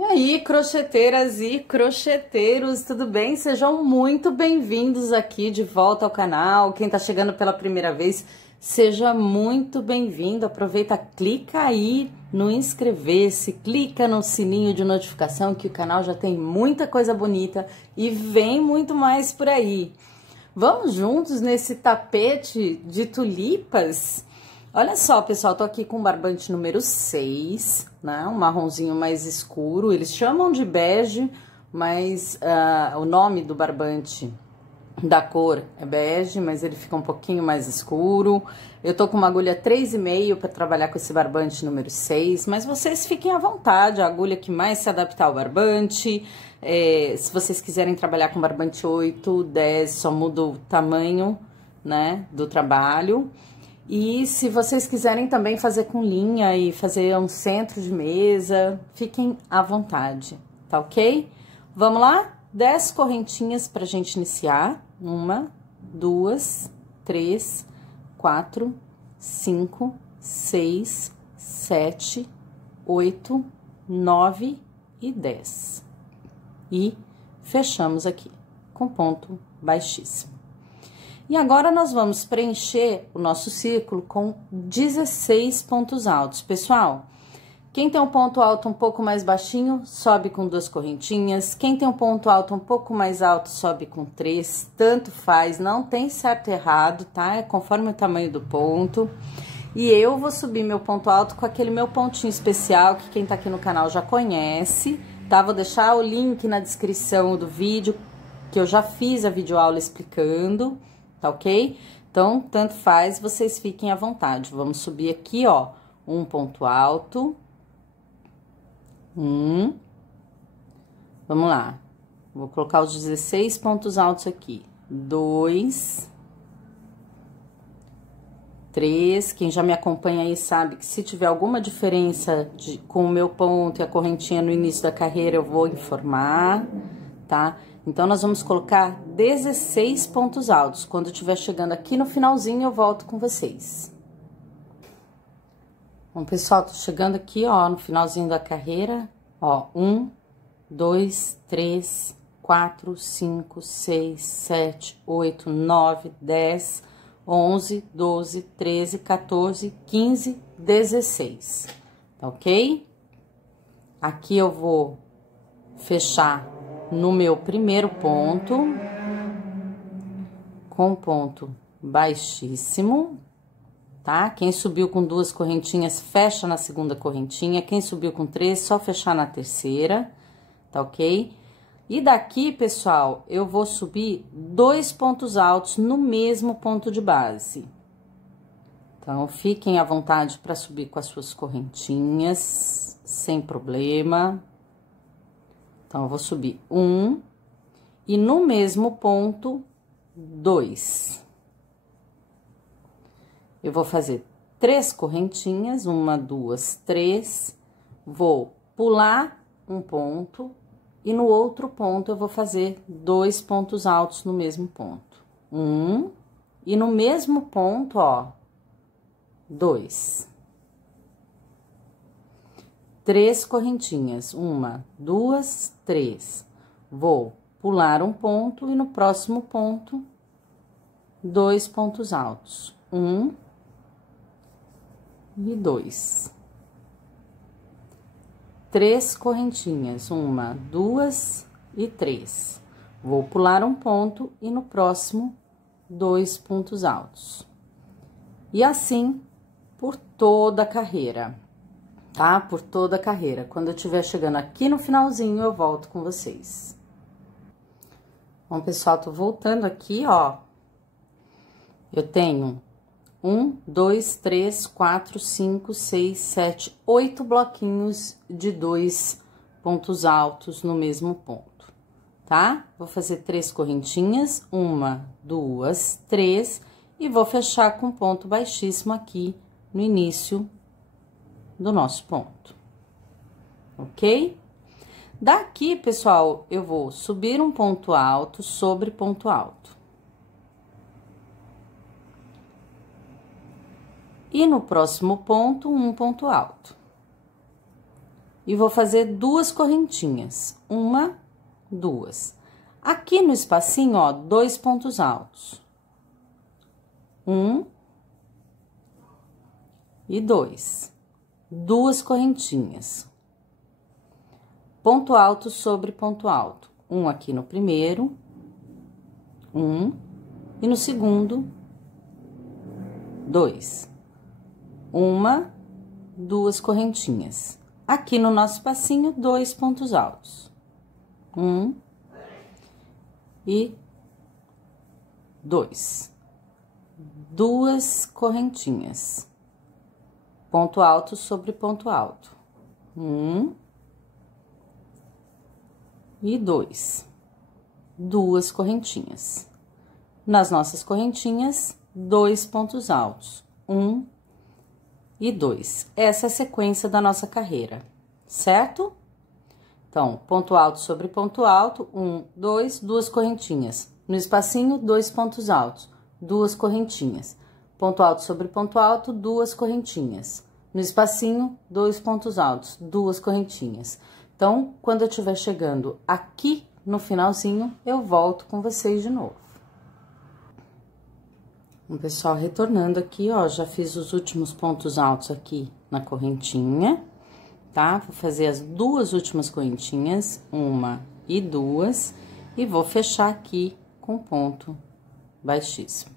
E aí, crocheteiras e crocheteiros, tudo bem? Sejam muito bem-vindos aqui de volta ao canal. Quem tá chegando pela primeira vez, seja muito bem-vindo. Aproveita, clica aí no inscrever-se, clica no sininho de notificação que o canal já tem muita coisa bonita e vem muito mais por aí. Vamos juntos nesse tapete de tulipas? Olha só, pessoal, tô aqui com o barbante número 6, né? Um marronzinho mais escuro. Eles chamam de bege, mas o nome do barbante da cor é bege, mas ele fica um pouquinho mais escuro. Eu tô com uma agulha 3,5 para trabalhar com esse barbante número 6, mas vocês fiquem à vontade, a agulha que mais se adaptar ao barbante. Se vocês quiserem trabalhar com barbante 8, 10, só muda o tamanho, né, do trabalho. E se vocês quiserem também fazer com linha e fazer um centro de mesa, fiquem à vontade, tá ok? Vamos lá? 10 correntinhas pra gente iniciar. 1, 2, 3, 4, 5, 6, 7, 8, 9 e 10. E fechamos aqui com ponto baixíssimo. E agora, nós vamos preencher o nosso círculo com 16 pontos altos. Pessoal, quem tem um ponto alto um pouco mais baixinho, sobe com 2 correntinhas. Quem tem um ponto alto um pouco mais alto, sobe com 3. Tanto faz, não tem certo e errado, tá? É conforme o tamanho do ponto. E eu vou subir meu ponto alto com aquele meu pontinho especial, que quem tá aqui no canal já conhece, tá? Vou deixar o link na descrição do vídeo, que eu já fiz a videoaula explicando. Tá ok? Então, tanto faz, vocês fiquem à vontade. Vamos subir aqui, ó, um ponto alto. Vamos lá. Vou colocar os 16 pontos altos aqui. 2. 3. Quem já me acompanha aí sabe que se tiver alguma diferença com o meu ponto e a correntinha no início da carreira, eu vou informar, tá? Então, nós vamos colocar 16 pontos altos. Quando eu estiver chegando aqui no finalzinho, eu volto com vocês. Bom, pessoal, tô chegando aqui, ó, no finalzinho da carreira. Ó, 1, 2, 3, 4, 5, 6, 7, 8, 9, 10, 11, 12, 13, 14, 15, 16. Tá ok? Aqui eu vou fechar no meu primeiro ponto, com ponto baixíssimo, tá? Quem subiu com 2 correntinhas, fecha na segunda correntinha. Quem subiu com 3, só fechar na terceira, tá ok? E daqui, pessoal, eu vou subir 2 pontos altos no mesmo ponto de base. Então, fiquem à vontade para subir com as suas correntinhas, sem problema. Então, eu vou subir 1 e no mesmo ponto, 2. Eu vou fazer 3 correntinhas, 1, 2, 3. Vou pular um ponto e no outro ponto eu vou fazer 2 pontos altos no mesmo ponto. 1 e no mesmo ponto, ó, 2. 3 correntinhas, 1, 2, 3. Vou pular um ponto e no próximo ponto, 2 pontos altos. 1 e 2. 3 correntinhas, 1, 2 e 3. Vou pular um ponto e no próximo, 2 pontos altos. E assim, por toda a carreira. Tá? Por toda a carreira. Quando eu estiver chegando aqui no finalzinho, eu volto com vocês. Bom, pessoal, tô voltando aqui, ó. Eu tenho 1, 2, 3, 4, 5, 6, 7, 8 bloquinhos de 2 pontos altos no mesmo ponto, tá? Vou fazer 3 correntinhas, 1, 2, 3, e vou fechar com ponto baixíssimo aqui no início do nosso ponto, ok? Daqui, pessoal, eu vou subir um ponto alto sobre ponto alto. E no próximo ponto, um ponto alto. e vou fazer 2 correntinhas. 1, 2. Aqui no espacinho, ó, 2 pontos altos. 1 e 2. 2 correntinhas. Ponto alto sobre ponto alto. Um aqui no primeiro, e no segundo, 2. 1, 2 correntinhas. Aqui no nosso espacinho, 2 pontos altos. 1 e 2. 2 correntinhas. Ponto alto sobre ponto alto. 1 e 2. 2 correntinhas. Nas nossas correntinhas, 2 pontos altos. 1 e 2. Essa é a sequência da nossa carreira, certo? Então, ponto alto sobre ponto alto, 1, 2, 2 correntinhas. No espacinho, 2 pontos altos, 2 correntinhas. Ponto alto sobre ponto alto, 2 correntinhas. No espacinho, 2 pontos altos, 2 correntinhas. Então, quando eu estiver chegando aqui no finalzinho, eu volto com vocês de novo. Bom, pessoal, retornando aqui, ó, já fiz os últimos pontos altos aqui na correntinha, tá? Vou fazer as 2 últimas correntinhas, 1 e 2, e vou fechar aqui com ponto baixíssimo.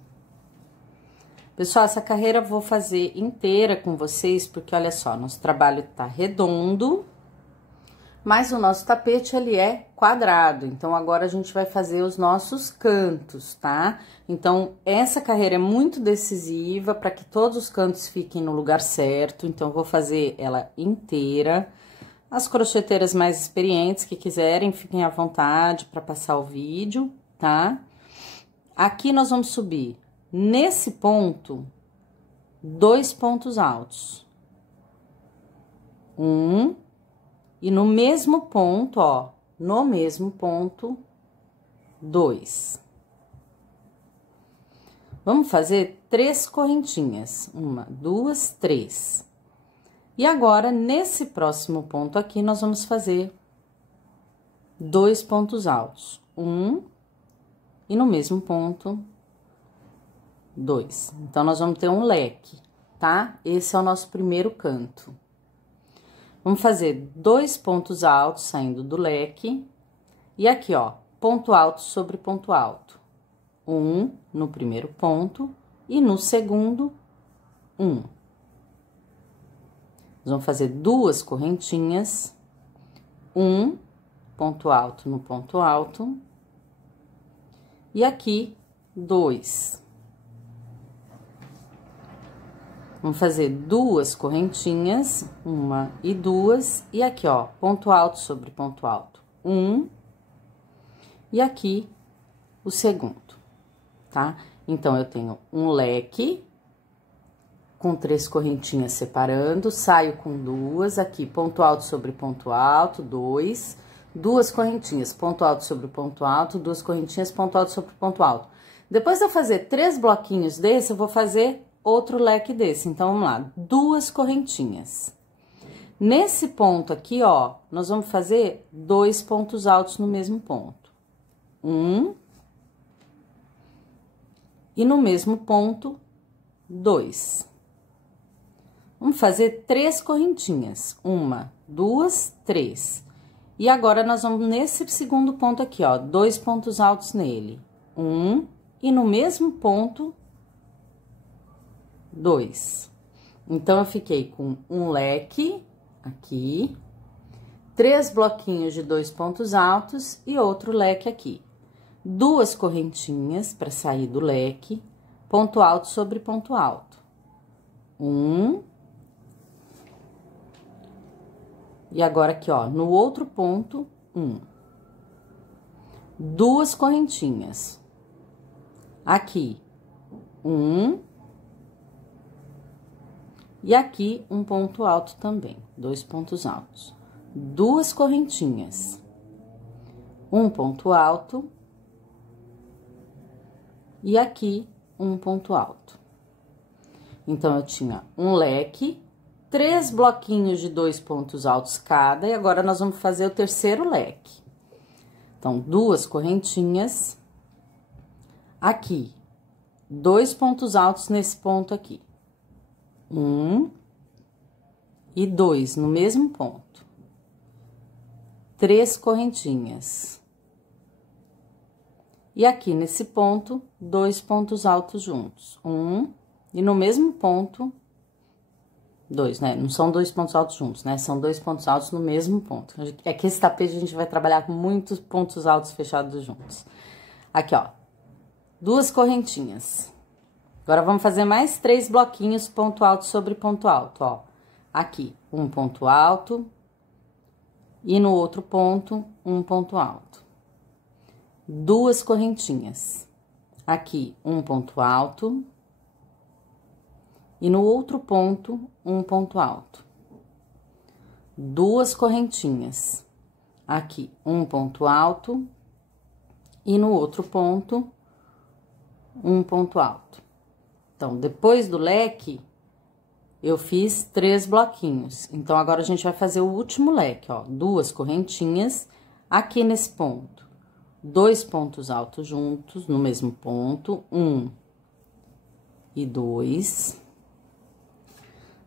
Pessoal, essa carreira eu vou fazer inteira com vocês, porque olha só, nosso trabalho tá redondo, mas o nosso tapete, ele é quadrado. Então, agora a gente vai fazer os nossos cantos, tá? Então, essa carreira é muito decisiva para que todos os cantos fiquem no lugar certo. Então, eu vou fazer ela inteira. As crocheteiras mais experientes que quiserem, fiquem à vontade para passar o vídeo, tá? Aqui nós vamos subir, nesse ponto, 2 pontos altos. 1... E no mesmo ponto, ó, no mesmo ponto, 2. Vamos fazer 3 correntinhas. 1, 2, 3. E agora, nesse próximo ponto aqui, nós vamos fazer 2 pontos altos. 1, e no mesmo ponto, 2. Então, nós vamos ter um leque, tá? Esse é o nosso primeiro canto. Vamos fazer 2 pontos altos saindo do leque. E aqui, ó, ponto alto sobre ponto alto. 1 no primeiro ponto e no segundo, 1. Nós vamos fazer 2 correntinhas. 1 ponto alto no ponto alto. E aqui, 2. Vamos fazer 2 correntinhas, 1 e 2, e aqui, ó, ponto alto sobre ponto alto, 1, e aqui o segundo, tá? Então, eu tenho um leque com 3 correntinhas separando, saio com 2, aqui, ponto alto sobre ponto alto, 2, 2 correntinhas, ponto alto sobre ponto alto, 2 correntinhas, ponto alto sobre ponto alto. Depois de eu fazer 3 bloquinhos desse, eu vou fazer outro leque desse. Então, vamos lá, 2 correntinhas. Nesse ponto aqui, ó, nós vamos fazer 2 pontos altos no mesmo ponto. 1. E no mesmo ponto, 2. Vamos fazer 3 correntinhas. 1, 2, 3. E agora, nós vamos nesse segundo ponto aqui, ó, 2 pontos altos nele. 1, e no mesmo ponto, 2. Então, eu fiquei com um leque aqui, 3 bloquinhos de 2 pontos altos e outro leque aqui. 2 correntinhas para sair do leque, ponto alto sobre ponto alto. 1. E agora aqui, ó, no outro ponto, 1. 2 correntinhas. Aqui, 1. E aqui, um ponto alto também, 2 pontos altos. 2 correntinhas. Um ponto alto. E aqui, um ponto alto. Então, eu tinha um leque, 3 bloquinhos de 2 pontos altos cada, e agora nós vamos fazer o terceiro leque. Então, 2 correntinhas, aqui, 2 pontos altos nesse ponto aqui. 1 e 2 no mesmo ponto. 3 correntinhas. E aqui nesse ponto, 2 pontos altos juntos. 1 e no mesmo ponto, 2, né? Não são 2 pontos altos juntos, né? São 2 pontos altos no mesmo ponto. É que esse tapete a gente vai trabalhar com muitos pontos altos fechados juntos. Aqui, ó. 2 correntinhas. Agora, vamos fazer mais 3 bloquinhos, ponto alto sobre ponto alto, ó. Aqui, um ponto alto. E no outro ponto, um ponto alto. 2 correntinhas. Aqui, um ponto alto. E no outro ponto, um ponto alto. 2 correntinhas. Aqui, um ponto alto. E no outro ponto, um ponto alto. Então, depois do leque, eu fiz 3 bloquinhos. Então, agora a gente vai fazer o último leque, ó. 2 correntinhas aqui nesse ponto. 2 pontos altos juntos no mesmo ponto, 1 e 2.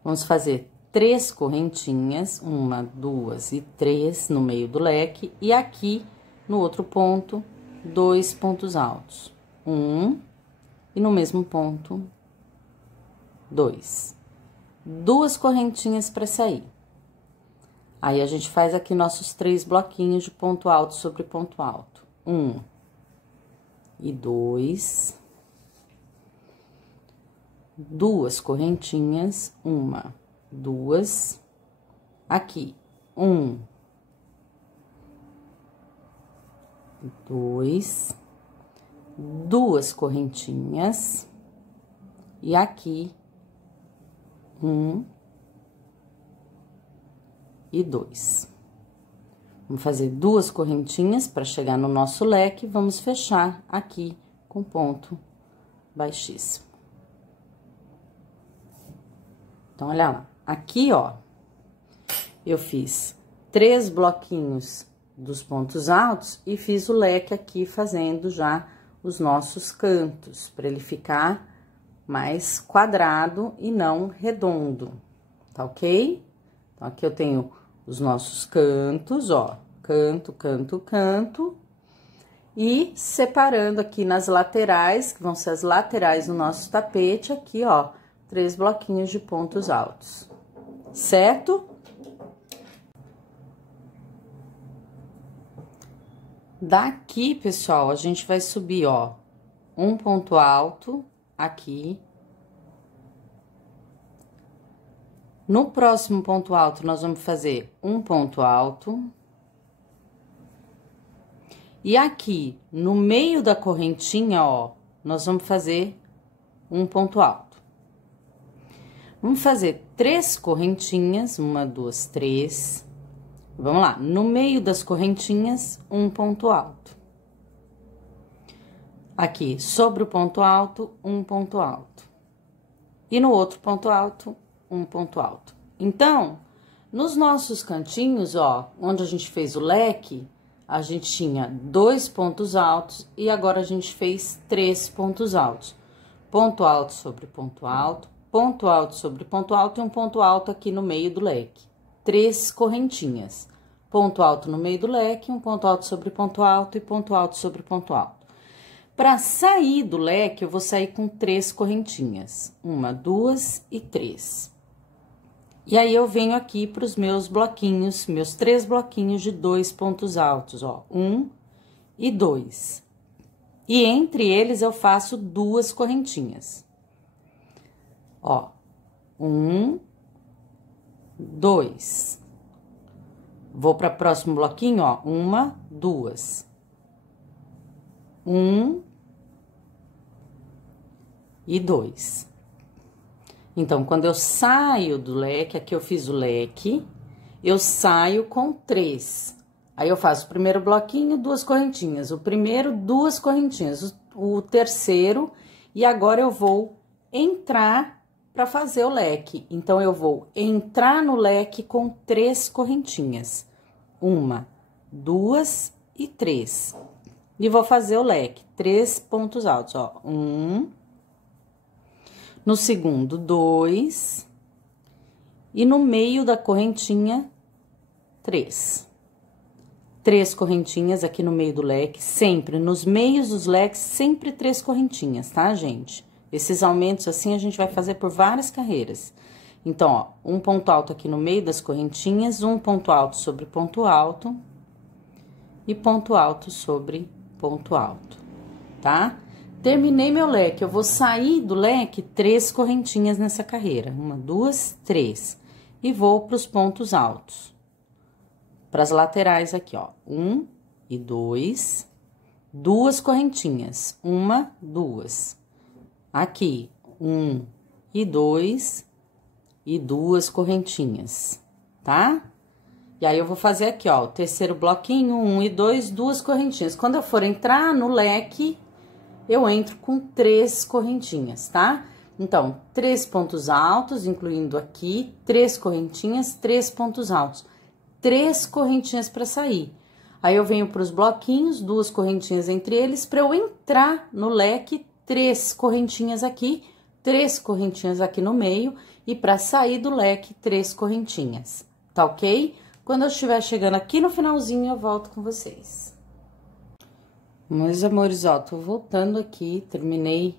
Vamos fazer 3 correntinhas, 1, 2 e 3 no meio do leque. E aqui, no outro ponto, 2 pontos altos. 1 e no mesmo ponto, 2. 2 correntinhas para sair. Aí, a gente faz aqui nossos 3 bloquinhos de ponto alto sobre ponto alto. 1 e 2. 2 correntinhas, 1, 2. Aqui, 1, 2. 2 correntinhas. E aqui, 1 e 2. Vamos fazer 2 correntinhas para chegar no nosso leque, vamos fechar aqui com ponto baixíssimo. Então, olha lá, aqui, ó, eu fiz 3 bloquinhos dos pontos altos e fiz o leque aqui fazendo já os nossos cantos, para ele ficar mais quadrado e não redondo, tá ok? Então, aqui eu tenho os nossos cantos, ó, canto, canto, canto, e separando aqui nas laterais, que vão ser as laterais do nosso tapete, aqui, ó, 3 bloquinhos de pontos altos, certo? Daqui, pessoal, a gente vai subir, ó, um ponto alto aqui. No próximo ponto alto, nós vamos fazer um ponto alto. E aqui, no meio da correntinha, ó, nós vamos fazer um ponto alto. Vamos fazer 3 correntinhas, 1, 2, 3. Vamos lá, no meio das correntinhas, um ponto alto. Aqui, sobre o ponto alto, um ponto alto. E no outro ponto alto, um ponto alto. Então, nos nossos cantinhos, ó, onde a gente fez o leque, a gente tinha 2 pontos altos e agora a gente fez 3 pontos altos. Ponto alto sobre ponto alto sobre ponto alto e um ponto alto aqui no meio do leque. 3 correntinhas. Ponto alto no meio do leque, um ponto alto sobre ponto alto e ponto alto sobre ponto alto. Para sair do leque, eu vou sair com 3 correntinhas. 1, 2 e 3. E aí, eu venho aqui para os meus bloquinhos, meus 3 bloquinhos de 2 pontos altos, ó. 1 e 2. E entre eles, eu faço 2 correntinhas. Ó, 1, 2. Vou para o próximo bloquinho, ó, 1, 2. 1 e 2. Então, quando eu saio do leque, aqui eu fiz o leque, eu saio com 3. Aí, eu faço o primeiro bloquinho, 2 correntinhas. O primeiro, 2 correntinhas. O terceiro, e agora eu vou entrar para fazer o leque. Então, eu vou entrar no leque com 3 correntinhas. 1, 2 e 3. E vou fazer o leque, 3 pontos altos, ó. 1. No segundo, 2. E no meio da correntinha, 3. 3 correntinhas aqui no meio do leque, sempre, nos meios dos leques, sempre 3 correntinhas, tá, gente? Esses aumentos assim a gente vai fazer por várias carreiras. Então, ó, um ponto alto aqui no meio das correntinhas, um ponto alto sobre ponto alto e ponto alto sobre ponto alto, tá? Terminei meu leque, eu vou sair do leque 3 correntinhas nessa carreira. 1, 2, 3. E vou para os pontos altos. Para as laterais aqui, ó. 1 e 2. 2 correntinhas. 1, 2. Aqui, 1 e 2. E 2 correntinhas, tá? E aí, eu vou fazer aqui, ó, o terceiro bloquinho, 1 e 2, 2 correntinhas. Quando eu for entrar no leque, eu entro com 3 correntinhas, tá? Então, 3 pontos altos, incluindo aqui, 3 correntinhas, 3 pontos altos. 3 correntinhas para sair. Aí, eu venho para os bloquinhos, 2 correntinhas entre eles, para eu entrar no leque, 3 correntinhas aqui, 3 correntinhas aqui no meio, e para sair do leque, 3 correntinhas, tá ok? Quando eu estiver chegando aqui no finalzinho, eu volto com vocês. Meus amores, ó, tô voltando aqui, terminei,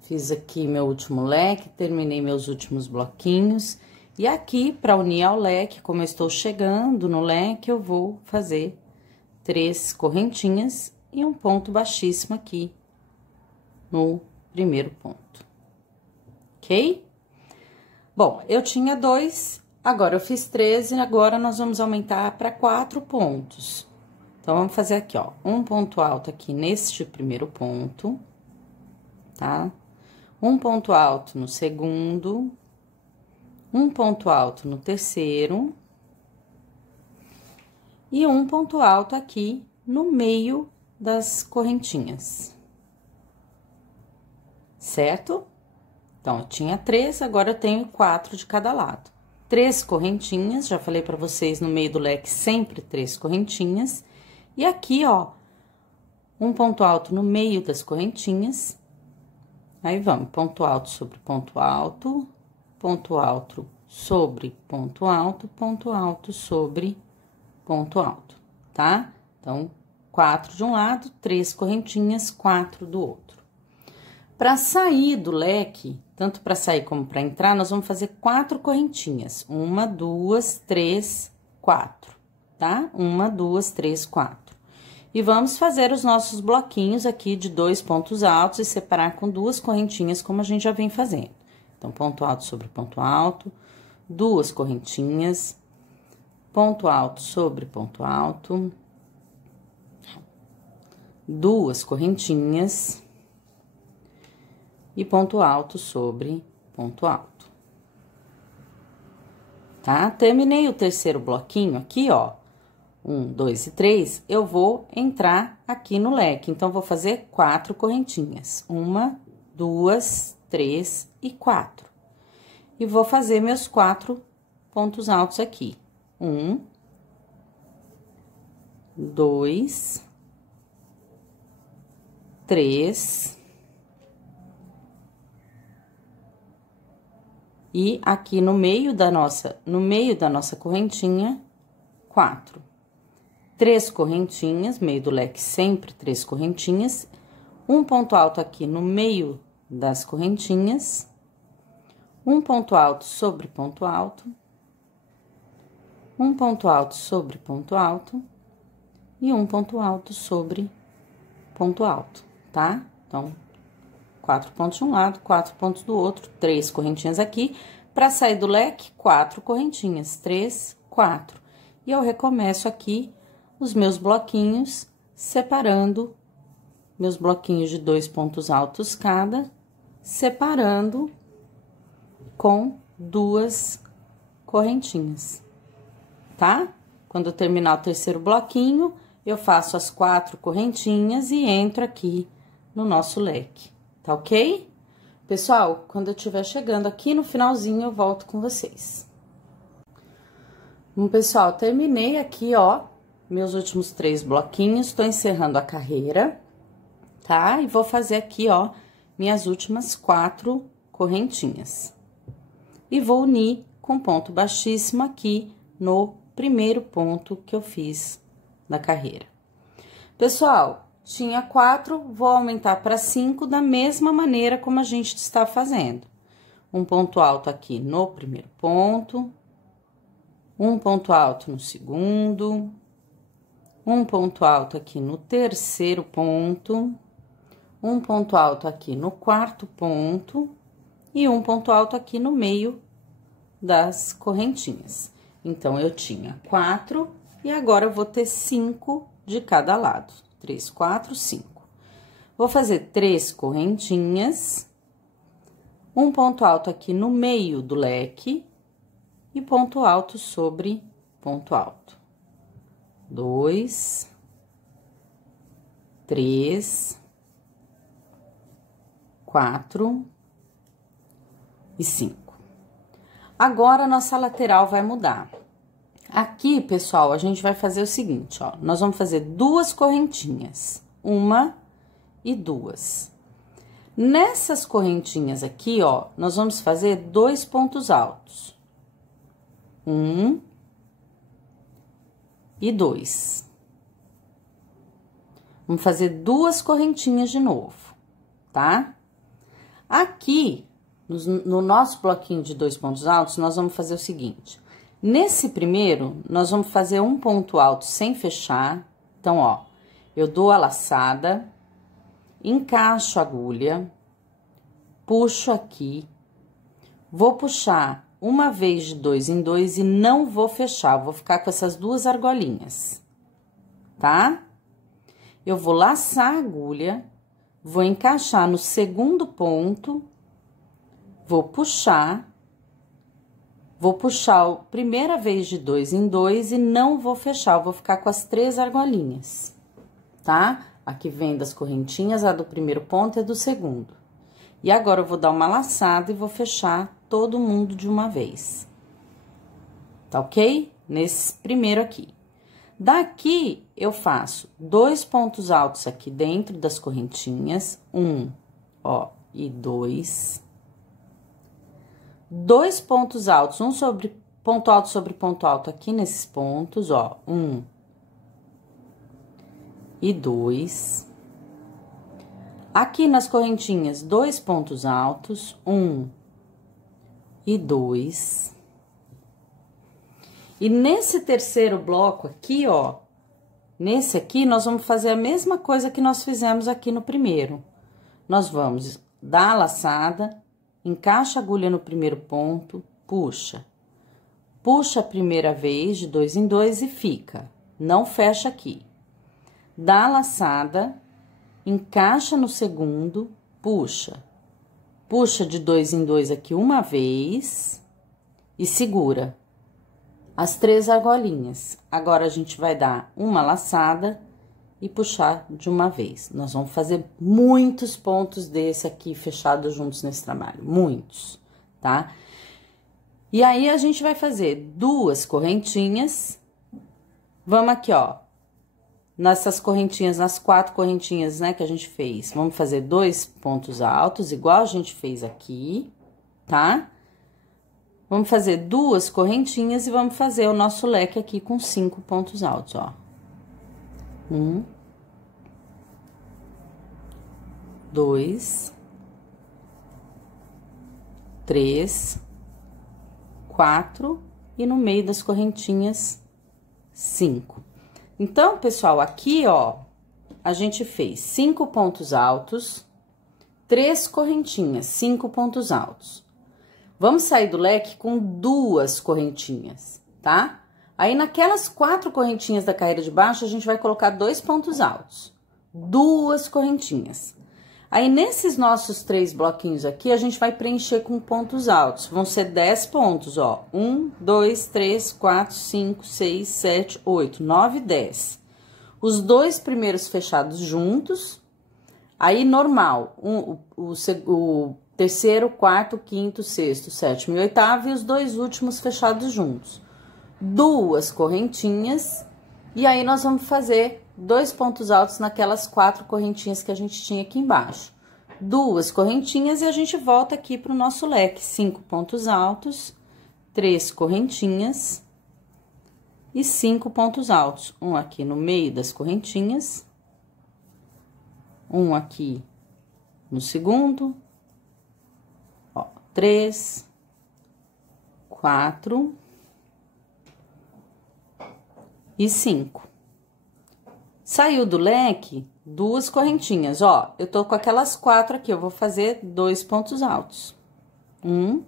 fiz aqui meu último leque, terminei meus últimos bloquinhos. E aqui, para unir ao leque, como eu estou chegando no leque, eu vou fazer 3 correntinhas e um ponto baixíssimo aqui no primeiro ponto, ok? Bom, eu tinha 2, agora eu fiz 3 e agora nós vamos aumentar para 4 pontos. Então, vamos fazer aqui, ó, um ponto alto aqui neste primeiro ponto, tá? Um ponto alto no segundo, um ponto alto no terceiro e um ponto alto aqui no meio das correntinhas, certo? Então, eu tinha 3, agora eu tenho 4 de cada lado. 3 correntinhas, já falei pra vocês, no meio do leque, sempre 3 correntinhas. E aqui, ó, um ponto alto no meio das correntinhas. Aí, vamos, ponto alto sobre ponto alto sobre ponto alto sobre ponto alto, tá? Então, 4 de um lado, 3 correntinhas, 4 do outro. Para sair do leque, tanto para sair como para entrar, nós vamos fazer 4 correntinhas. 1, 2, 3, 4, tá? 1, 2, 3, 4. E vamos fazer os nossos bloquinhos aqui de 2 pontos altos e separar com 2 correntinhas, como a gente já vem fazendo. Então, ponto alto sobre ponto alto, 2 correntinhas, ponto alto sobre ponto alto, 2 correntinhas e ponto alto sobre ponto alto. Tá? Terminei o terceiro bloquinho aqui, ó. 1, 2 e 3, eu vou entrar aqui no leque. Então, vou fazer 4 correntinhas. 1, 2, 3 e 4. E vou fazer meus 4 pontos altos aqui. 1, 2, 3. E aqui no meio da nossa correntinha, 4. 3 correntinhas, meio do leque sempre 3 correntinhas. Um ponto alto aqui no meio das correntinhas. Um ponto alto sobre ponto alto. Um ponto alto sobre ponto alto. E um ponto alto sobre ponto alto, tá? Então, 4 pontos de um lado, 4 pontos do outro, 3 correntinhas aqui. Para sair do leque, 4 correntinhas, 3, 4. E eu recomeço aqui os meus bloquinhos, separando meus bloquinhos de 2 pontos altos cada, separando com 2 correntinhas, tá? Quando eu terminar o terceiro bloquinho, eu faço as 4 correntinhas e entro aqui no nosso leque, tá ok? Pessoal, quando eu estiver chegando aqui no finalzinho, eu volto com vocês. Bom, pessoal, terminei aqui, ó, meus últimos 3 bloquinhos, tô encerrando a carreira, tá? E vou fazer aqui, ó, minhas últimas 4 correntinhas. E vou unir com ponto baixíssimo aqui no primeiro ponto que eu fiz da carreira. Pessoal, tinha 4, vou aumentar para 5 da mesma maneira como a gente está fazendo. Um ponto alto aqui no primeiro ponto, um ponto alto no segundo, um ponto alto aqui no terceiro ponto, um ponto alto aqui no quarto ponto e um ponto alto aqui no meio das correntinhas. Então, eu tinha 4 e agora eu vou ter 5 de cada lado. 3, 4, 5. Vou fazer 3 correntinhas, um ponto alto aqui no meio do leque e ponto alto sobre ponto alto. 2, 3, 4 e 5. Agora, a nossa lateral vai mudar. Aqui, pessoal, a gente vai fazer o seguinte, ó. Nós vamos fazer 2 correntinhas, 1 e 2. Nessas correntinhas aqui, ó, nós vamos fazer 2 pontos altos. 1 e 2. Vamos fazer 2 correntinhas de novo, tá? Aqui, no nosso bloquinho de 2 pontos altos, nós vamos fazer o seguinte. Nesse primeiro, nós vamos fazer um ponto alto sem fechar. Então, ó, eu dou a laçada, encaixo a agulha, puxo aqui, vou puxar uma vez de 2 em 2 e não vou fechar, vou ficar com essas 2 argolinhas, tá? Eu vou laçar a agulha, vou encaixar no segundo ponto, vou puxar a primeira vez de 2 em 2 e não vou fechar, eu vou ficar com as 3 argolinhas, tá? Aqui vem das correntinhas, a do primeiro ponto e a do segundo. E agora, eu vou dar uma laçada e vou fechar todo mundo de uma vez. Tá ok? Nesse primeiro aqui. Daqui, eu faço 2 pontos altos aqui dentro das correntinhas, 1, ó, e 2. 2 pontos altos, um sobre ponto alto sobre ponto alto aqui nesses pontos, ó, 1 e 2. Aqui nas correntinhas, 2 pontos altos, 1 e 2. E nesse terceiro bloco aqui, ó, nesse aqui, nós vamos fazer a mesma coisa que nós fizemos aqui no primeiro. Nós vamos dar a laçada, encaixa a agulha no primeiro ponto, puxa. Puxa a primeira vez de 2 em 2 e fica. Não fecha aqui. Dá a laçada, encaixa no segundo, puxa. Puxa de 2 em 2 aqui uma vez e segura as 3 argolinhas. Agora, a gente vai dar uma laçada e puxar de uma vez. Nós vamos fazer muitos pontos desse aqui fechados juntos nesse trabalho, muitos, tá? E aí, a gente vai fazer 2 correntinhas. Vamos aqui, ó, nessas correntinhas, nas 4 correntinhas, né, que a gente fez. Vamos fazer 2 pontos altos, igual a gente fez aqui, tá? Vamos fazer 2 correntinhas e vamos fazer o nosso leque aqui com 5 pontos altos, ó. 1, 2, 3, 4 e no meio das correntinhas, 5. Então, pessoal, aqui, ó, a gente fez 5 pontos altos, 3 correntinhas, 5 pontos altos. Vamos sair do leque com 2 correntinhas, tá? Aí, naquelas 4 correntinhas da carreira de baixo, a gente vai colocar 2 pontos altos, 2 correntinhas. Aí, nesses nossos 3 bloquinhos aqui, a gente vai preencher com pontos altos. Vão ser 10 pontos, ó. 1, 2, 3, 4, 5, 6, 7, 8, 9, 10. Os 2 primeiros fechados juntos. Aí, normal, o terceiro, quarto, quinto, sexto, sétimo e oitavo, e os dois últimos fechados juntos. 2 correntinhas, e aí nós vamos fazer 2 pontos altos naquelas 4 correntinhas que a gente tinha aqui embaixo. 2 correntinhas e a gente volta aqui para o nosso leque. 5 pontos altos, 3 correntinhas e 5 pontos altos. Um aqui no meio das correntinhas, um aqui no segundo, ó, 3, 4 e 5. Saiu do leque, 2 correntinhas, ó, eu tô com aquelas 4 aqui, eu vou fazer 2 pontos altos. 1,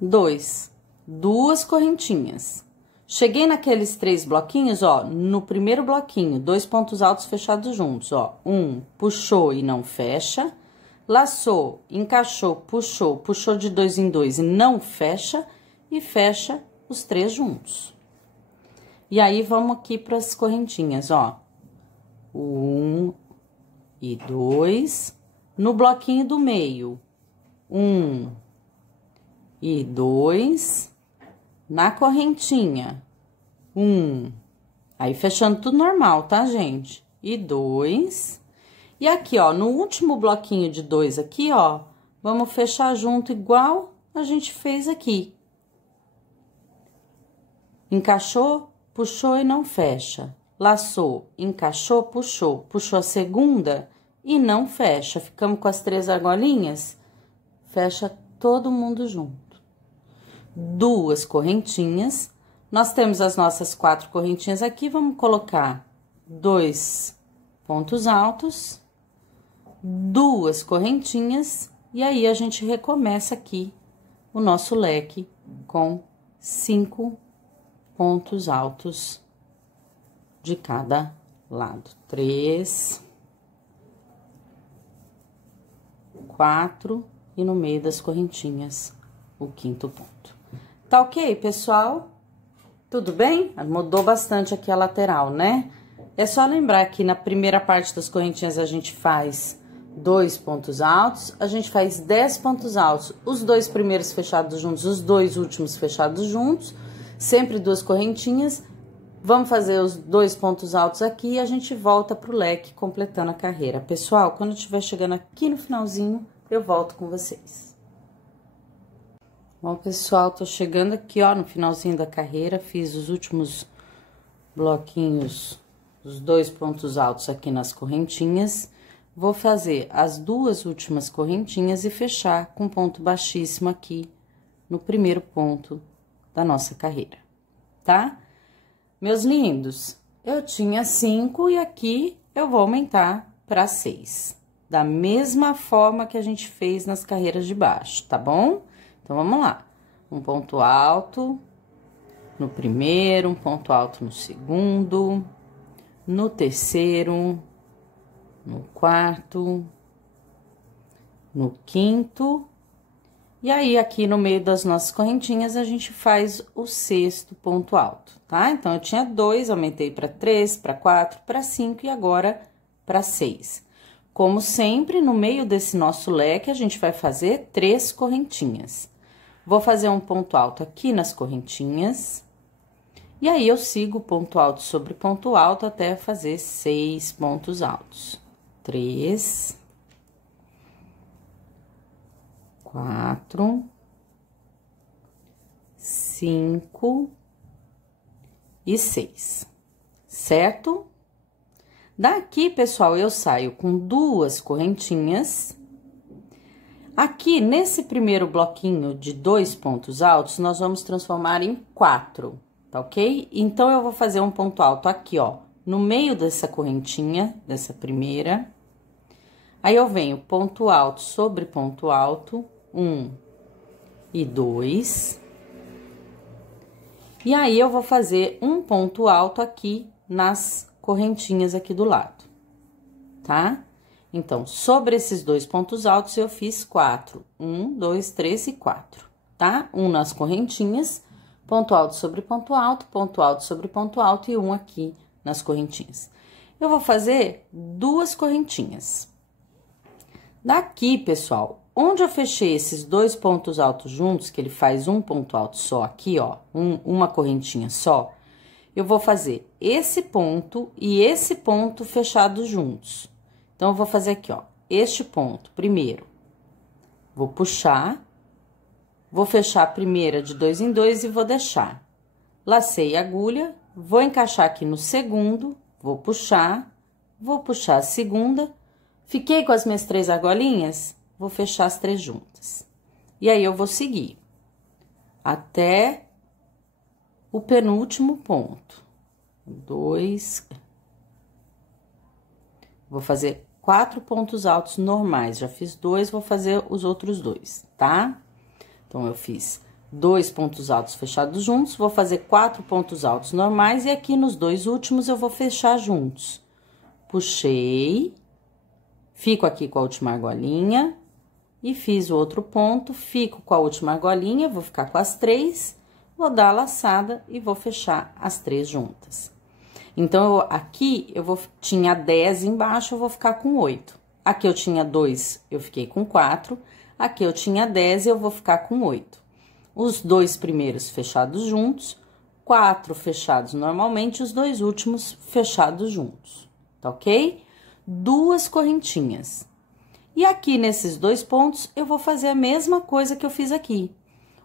2, 2 correntinhas. Cheguei naqueles 3 bloquinhos, ó, no primeiro bloquinho, 2 pontos altos fechados juntos, ó. 1, puxou e não fecha, laçou, encaixou, puxou de 2 em 2 e não fecha, e fecha os 3 juntos. E aí, vamos aqui para as correntinhas, ó. 1 e 2, no bloquinho do meio, 1 e 2, na correntinha, 1, aí fechando tudo normal, tá, gente? E 2, e aqui, ó, no último bloquinho de 2 aqui, ó, vamos fechar junto igual a gente fez aqui. Encaixou, puxou e não fecha. Laçou, encaixou, puxou a segunda e não fecha. Ficamos com as 3 argolinhas, fecha todo mundo junto. 2 correntinhas, nós temos as nossas 4 correntinhas aqui, vamos colocar 2 pontos altos, 2 correntinhas, e aí a gente recomeça aqui o nosso leque com 5 pontos altos de cada lado. 3, 4 e no meio das correntinhas o 5º ponto. Tá ok, pessoal? Tudo bem? Mudou bastante aqui a lateral, né? É só lembrar que na primeira parte das correntinhas a gente faz 2 pontos altos, a gente faz 10 pontos altos, os 2 primeiros fechados juntos, os 2 últimos fechados juntos, sempre 2 correntinhas. Vamos fazer os 2 pontos altos aqui e a gente volta pro leque completando a carreira. Pessoal, quando estiver chegando aqui no finalzinho, eu volto com vocês. Bom, pessoal, tô chegando aqui, ó, no finalzinho da carreira, fiz os últimos bloquinhos, os 2 pontos altos aqui nas correntinhas. Vou fazer as 2 últimas correntinhas e fechar com ponto baixíssimo aqui no primeiro ponto da nossa carreira, tá? Meus lindos, eu tinha 5 e aqui eu vou aumentar para 6. Da mesma forma que a gente fez nas carreiras de baixo, tá bom? Então, vamos lá. Um ponto alto no primeiro, um ponto alto no segundo, no terceiro, no quarto, no 5º. E aí, aqui no meio das nossas correntinhas, a gente faz o 6º ponto alto, tá? Então, eu tinha 2, aumentei para 3, para 4, para 5 e agora para 6. Como sempre, no meio desse nosso leque, a gente vai fazer 3 correntinhas. Vou fazer um ponto alto aqui nas correntinhas. E aí, eu sigo ponto alto sobre ponto alto até fazer 6 pontos altos. 3... 4, 5 e 6, certo? Daqui, pessoal, eu saio com 2 correntinhas. Aqui, nesse primeiro bloquinho de 2 pontos altos, nós vamos transformar em 4, tá ok? Então, eu vou fazer um ponto alto aqui, ó, no meio dessa correntinha, dessa primeira. Aí, eu venho ponto alto sobre ponto alto, 1 e 2. E aí, eu vou fazer um ponto alto aqui nas correntinhas aqui do lado, tá? Então, sobre esses 2 pontos altos, eu fiz 4. 1, 2, 3 e 4, tá? Um nas correntinhas, ponto alto sobre ponto alto sobre ponto alto e um aqui nas correntinhas. Eu vou fazer 2 correntinhas. Daqui, pessoal, onde eu fechei esses dois pontos altos juntos, que ele faz um ponto alto só aqui, ó, uma correntinha só, eu vou fazer esse ponto e esse ponto fechados juntos. Então, eu vou fazer aqui, ó, este ponto primeiro. Vou puxar, vou fechar a primeira de 2 em 2 e vou deixar. Lacei a agulha, vou encaixar aqui no segundo, vou puxar a segunda. Fiquei com as minhas 3 argolinhas, vou fechar as 3 juntas. E aí, eu vou seguir até o penúltimo ponto. 2. Vou fazer 4 pontos altos normais. Já fiz 2, vou fazer os outros 2, tá? Então, eu fiz 2 pontos altos fechados juntos, vou fazer 4 pontos altos normais e aqui nos 2 últimos eu vou fechar juntos. Puxei, fico aqui com a última argolinha e fiz o outro ponto, fico com a última argolinha, vou ficar com as 3, vou dar a laçada e vou fechar as 3 juntas. Então, aqui eu tinha 10 embaixo, eu vou ficar com 8. Aqui eu tinha 2, eu fiquei com 4. Aqui eu tinha 10 e eu vou ficar com 8. Os 2 primeiros fechados juntos, 4 fechados normalmente, os 2 últimos fechados juntos, tá ok? 2 correntinhas. E aqui nesses 2 pontos, eu vou fazer a mesma coisa que eu fiz aqui.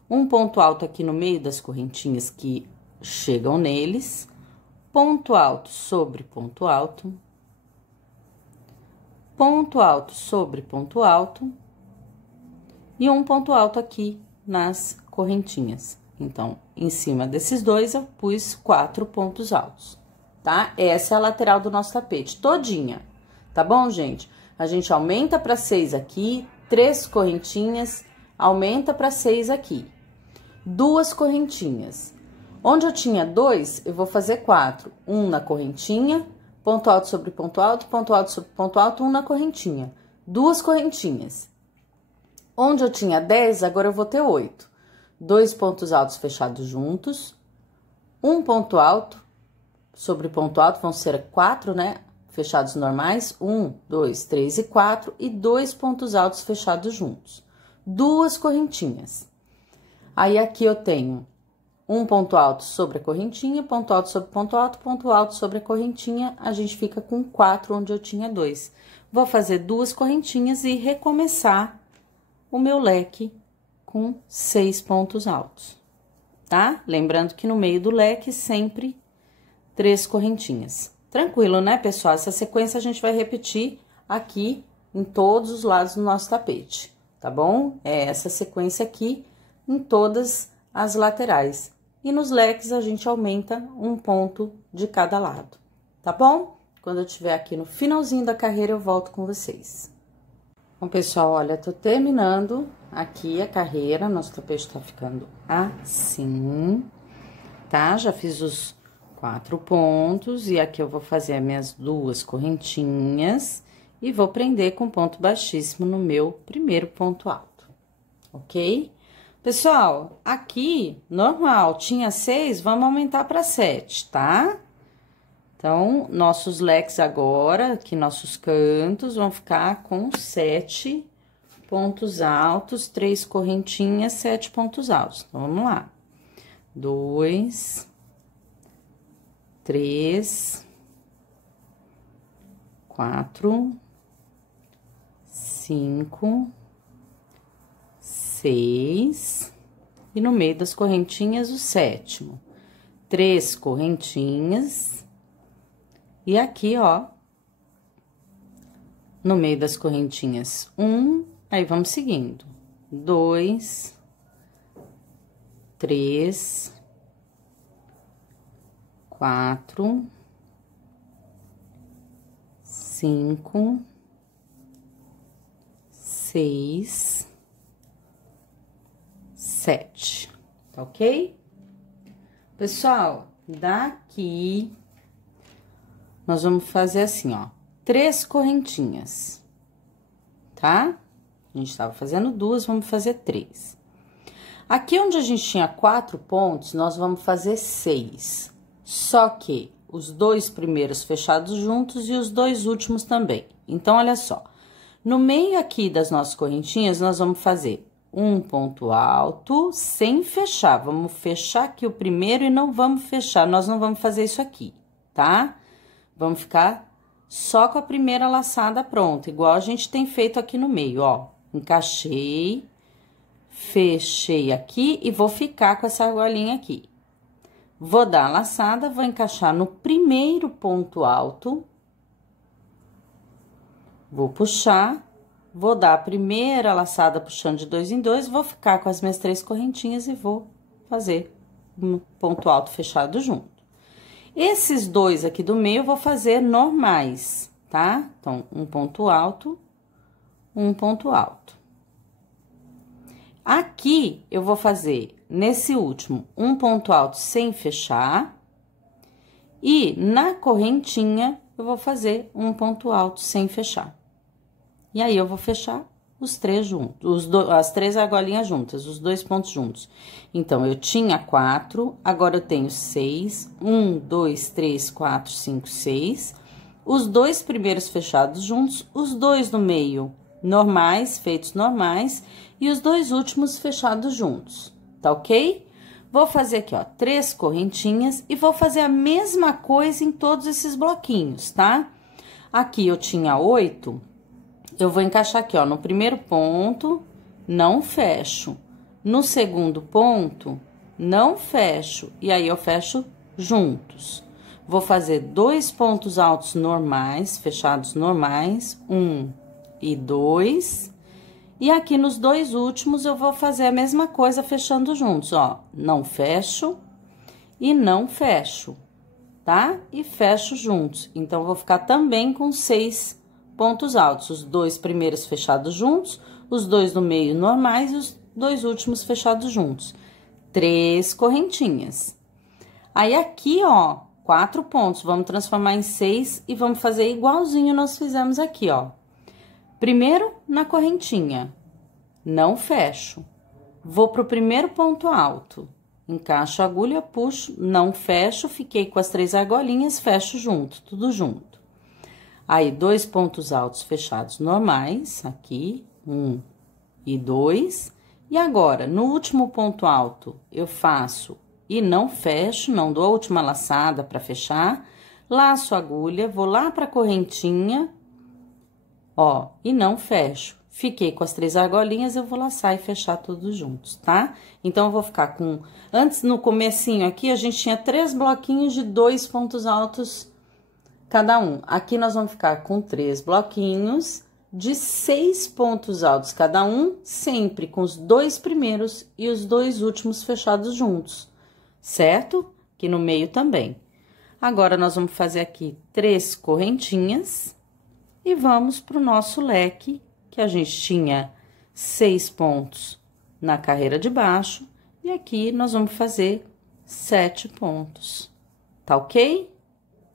Um ponto alto aqui no meio das correntinhas que chegam neles, ponto alto sobre ponto alto sobre ponto alto e um ponto alto aqui nas correntinhas. Então, em cima desses 2, eu pus 4 pontos altos, tá? Essa é a lateral do nosso tapete, todinha, tá bom, gente? A gente aumenta para 6 aqui, 3 correntinhas, aumenta para 6 aqui. 2 correntinhas. Onde eu tinha 2, eu vou fazer 4. Um na correntinha, ponto alto sobre ponto alto sobre ponto alto, um na correntinha. 2 correntinhas. Onde eu tinha 10, agora eu vou ter 8. 2 pontos altos fechados juntos. Um ponto alto sobre ponto alto, vão ser 4, né? Fechados normais. 1, 2, 3 e 4. E 2 pontos altos fechados juntos. 2 correntinhas. Aí, aqui eu tenho um ponto alto sobre a correntinha, ponto alto sobre ponto alto sobre a correntinha, a gente fica com 4 onde eu tinha 2. Vou fazer 2 correntinhas e recomeçar o meu leque com 6 pontos altos, tá? Lembrando que no meio do leque sempre 3 correntinhas. Tranquilo, né, pessoal? Essa sequência a gente vai repetir aqui em todos os lados do nosso tapete, tá bom? É essa sequência aqui em todas as laterais. E nos leques, a gente aumenta um ponto de cada lado, tá bom? Quando eu estiver aqui no finalzinho da carreira, eu volto com vocês. Bom, pessoal, olha, tô terminando aqui a carreira, nosso tapete tá ficando assim, tá? Já fiz os 4 pontos, e aqui eu vou fazer as minhas 2 correntinhas, e vou prender com ponto baixíssimo no meu primeiro ponto alto, ok? Pessoal, aqui, normal, tinha 6, vamos aumentar para 7, tá? Então, nossos leques agora, aqui nossos cantos, vão ficar com 7 pontos altos, 3 correntinhas, 7 pontos altos. Então, vamos lá. 2, 3, 4, 5, 6, e no meio das correntinhas, o 7º. 3 correntinhas, e aqui, ó, no meio das correntinhas, 1, aí vamos seguindo. 2, 3, 4, 5, 6, 7, tá ok? Pessoal, daqui, nós vamos fazer assim, ó, 3 correntinhas, tá? A gente tava fazendo 2, vamos fazer 3. Aqui onde a gente tinha 4 pontos, nós vamos fazer 6. Só que os 2 primeiros fechados juntos e os 2 últimos também. Então, olha só, No meio aqui das nossas correntinhas, nós vamos fazer um ponto alto sem fechar. Vamos fechar aqui o primeiro e não vamos fechar. Nós não vamos fazer isso aqui, tá? Vamos ficar só com a primeira laçada pronta, igual a gente tem feito aqui no meio, ó. Encaixei, fechei aqui e vou ficar com essa argolinha aqui. Vou dar a laçada, vou encaixar no primeiro ponto alto. Vou puxar, vou dar a primeira laçada puxando de 2 em 2, vou ficar com as minhas 3 correntinhas e vou fazer um ponto alto fechado junto. Esses dois aqui do meio eu vou fazer normais, tá? Então, um ponto alto, um ponto alto. Aqui, eu vou fazer, nesse último, um ponto alto sem fechar. E na correntinha, eu vou fazer um ponto alto sem fechar. E aí, eu vou fechar os 3 juntos, as 3 argolinhas juntas, os 2 pontos juntos. Então, eu tinha 4, agora eu tenho 6. 1, 2, 3, 4, 5, 6. Os 2 primeiros fechados juntos, os 2 no meio normais, feitos normais, e os 2 últimos fechados juntos, tá ok? Vou fazer aqui, ó, 3 correntinhas e vou fazer a mesma coisa em todos esses bloquinhos, tá? Aqui eu tinha 8, eu vou encaixar aqui, ó, no primeiro ponto, não fecho. No segundo ponto, não fecho. E aí, eu fecho juntos. Vou fazer 2 pontos altos normais, fechados normais, 1 e 2. E aqui nos 2 últimos, eu vou fazer a mesma coisa, fechando juntos, ó. Não fecho e não fecho, tá? E fecho juntos. Então, vou ficar também com 6 pontos altos, os 2 primeiros fechados juntos, os 2 no meio normais e os 2 últimos fechados juntos. 3 correntinhas. Aí, aqui, ó, 4 pontos, vamos transformar em 6 e vamos fazer igualzinho nós fizemos aqui, ó. Primeiro, na correntinha, não fecho. Vou pro primeiro ponto alto, encaixo a agulha, puxo, não fecho, fiquei com as 3 argolinhas, fecho junto, tudo junto. Aí, 2 pontos altos fechados normais, aqui, 1 e 2. E agora, no último ponto alto, eu faço e não fecho, não dou a última laçada para fechar. Laço a agulha, vou lá pra correntinha, ó, e não fecho. Fiquei com as 3 argolinhas, eu vou laçar e fechar todos juntos, tá? Então, eu vou ficar com... Antes, no comecinho aqui, a gente tinha 3 bloquinhos de 2 pontos altos cada um. Aqui, nós vamos ficar com 3 bloquinhos de 6 pontos altos cada um, sempre com os 2 primeiros e os 2 últimos fechados juntos, certo? Aqui no meio também. Agora, nós vamos fazer aqui 3 correntinhas e vamos pro nosso leque, que a gente tinha 6 pontos na carreira de baixo, e aqui nós vamos fazer 7 pontos, tá ok?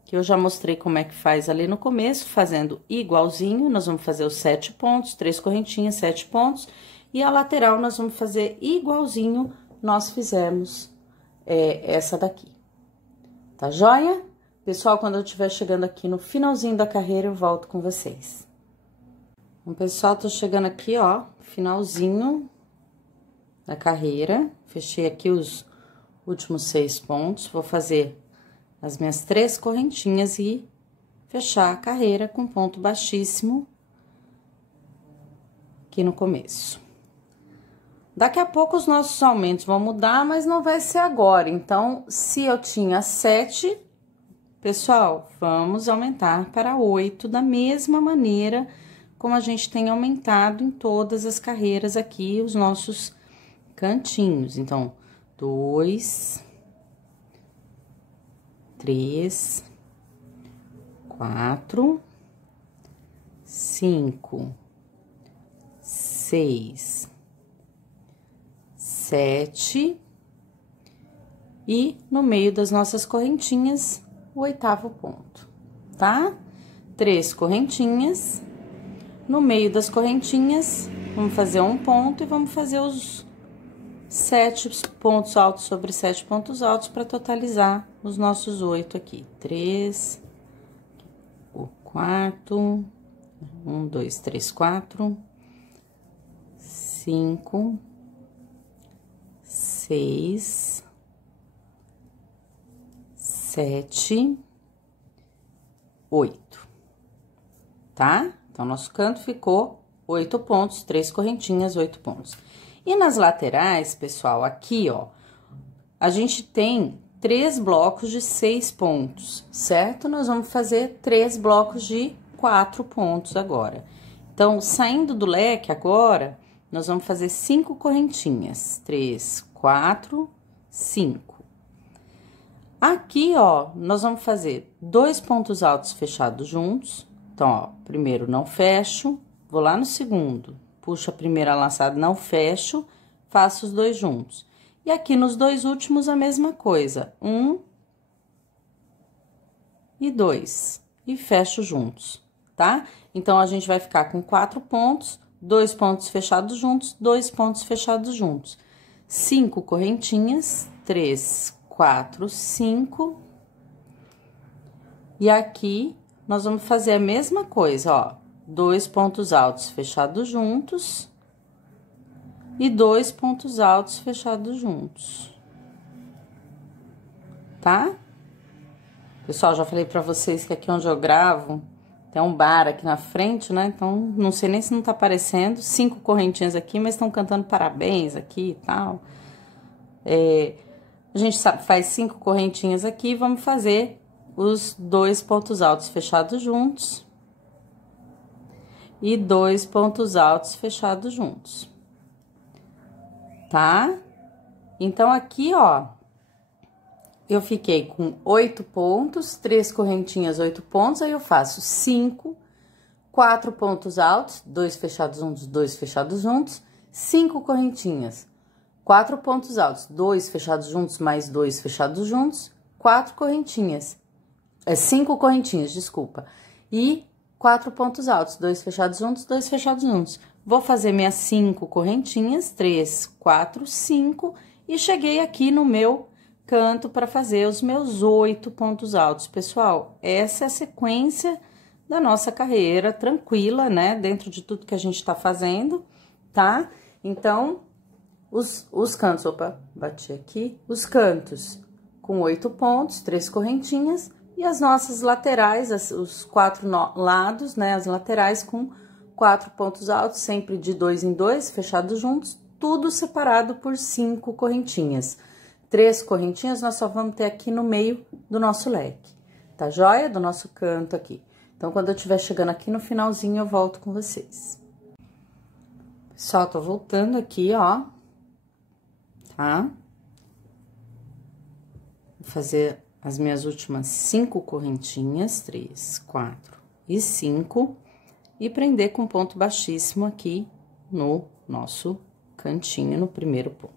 Que eu já mostrei como é que faz ali no começo, fazendo igualzinho, nós vamos fazer os 7 pontos, 3 correntinhas, 7 pontos, e a lateral nós vamos fazer igualzinho nós fizemos essa daqui, tá joia? Pessoal, quando eu estiver chegando aqui no finalzinho da carreira, eu volto com vocês. Bom, pessoal, tô chegando aqui, ó, finalzinho da carreira, fechei aqui os últimos 6 pontos, vou fazer as minhas 3 correntinhas e fechar a carreira com ponto baixíssimo aqui no começo. Daqui a pouco os nossos aumentos vão mudar, mas não vai ser agora. Então, se eu tinha 7, pessoal, vamos aumentar para 8 da mesma maneira como a gente tem aumentado em todas as carreiras aqui, os nossos cantinhos. Então, 2, 3, 4, 5, 6, 7 e no meio das nossas correntinhas, o 8º ponto, tá? 3 correntinhas, no meio das correntinhas, vamos fazer um ponto e vamos fazer os 7 pontos altos sobre 7 pontos altos para totalizar os nossos 8 aqui. 3, o 4, 1, 2, 3, 4, 5, 6, 7, 8, tá? Então, nosso canto ficou 8 pontos, 3 correntinhas, 8 pontos. E nas laterais, pessoal, aqui, ó, a gente tem 3 blocos de 6 pontos, certo? Nós vamos fazer 3 blocos de 4 pontos agora. Então, saindo do leque agora, nós vamos fazer 5 correntinhas. 3, 4, 5. Aqui, ó, nós vamos fazer 2 pontos altos fechados juntos. Então, ó, primeiro não fecho, vou lá no segundo, puxo a primeira laçada, não fecho, faço os 2 juntos. E aqui nos 2 últimos a mesma coisa, 1 e 2, e fecho juntos, tá? Então, a gente vai ficar com 4 pontos, 2 pontos fechados juntos, 2 pontos fechados juntos. 5 correntinhas, 3, 4, 5. E aqui, nós vamos fazer a mesma coisa, ó, 2 pontos altos fechados juntos e 2 pontos altos fechados juntos, tá? Pessoal, já falei pra vocês que aqui onde eu gravo, tem um bar aqui na frente, né? Então, não sei nem se não tá aparecendo, 5 correntinhas aqui, mas estão cantando parabéns aqui e tal. A gente faz 5 correntinhas aqui, vamos fazer os 2 pontos altos fechados juntos e 2 pontos altos fechados juntos, tá? Então, aqui, ó, eu fiquei com 8 pontos, 3 correntinhas, 8 pontos, aí eu faço 5, 4 pontos altos, 2 fechados juntos, 2 fechados juntos, 5 correntinhas, 4 pontos altos, 2 fechados juntos, mais 2 fechados juntos, 4 correntinhas, 5 correntinhas, desculpa, e 4 pontos altos, 2 fechados juntos, 2 fechados juntos. Vou fazer minhas 5 correntinhas, 3, 4, 5, e cheguei aqui no meu canto para fazer os meus 8 pontos altos. Pessoal, essa é a sequência da nossa carreira, tranquila, né? Dentro de tudo que a gente tá fazendo, tá? Então, os cantos, opa, bati aqui, os cantos com 8 pontos, 3 correntinhas, e as nossas laterais, os 4 lados, né? As laterais com 4 pontos altos, sempre de 2 em 2, fechados juntos, tudo separado por 5 correntinhas. 3 correntinhas nós só vamos ter aqui no meio do nosso leque, tá joia? Do nosso canto aqui. Então, quando eu estiver chegando aqui no finalzinho, eu volto com vocês. Pessoal, tô voltando aqui, ó, tá? Vou fazer as minhas últimas 5 correntinhas, 3, 4 e 5, e prender com ponto baixíssimo aqui no nosso cantinho, no primeiro ponto.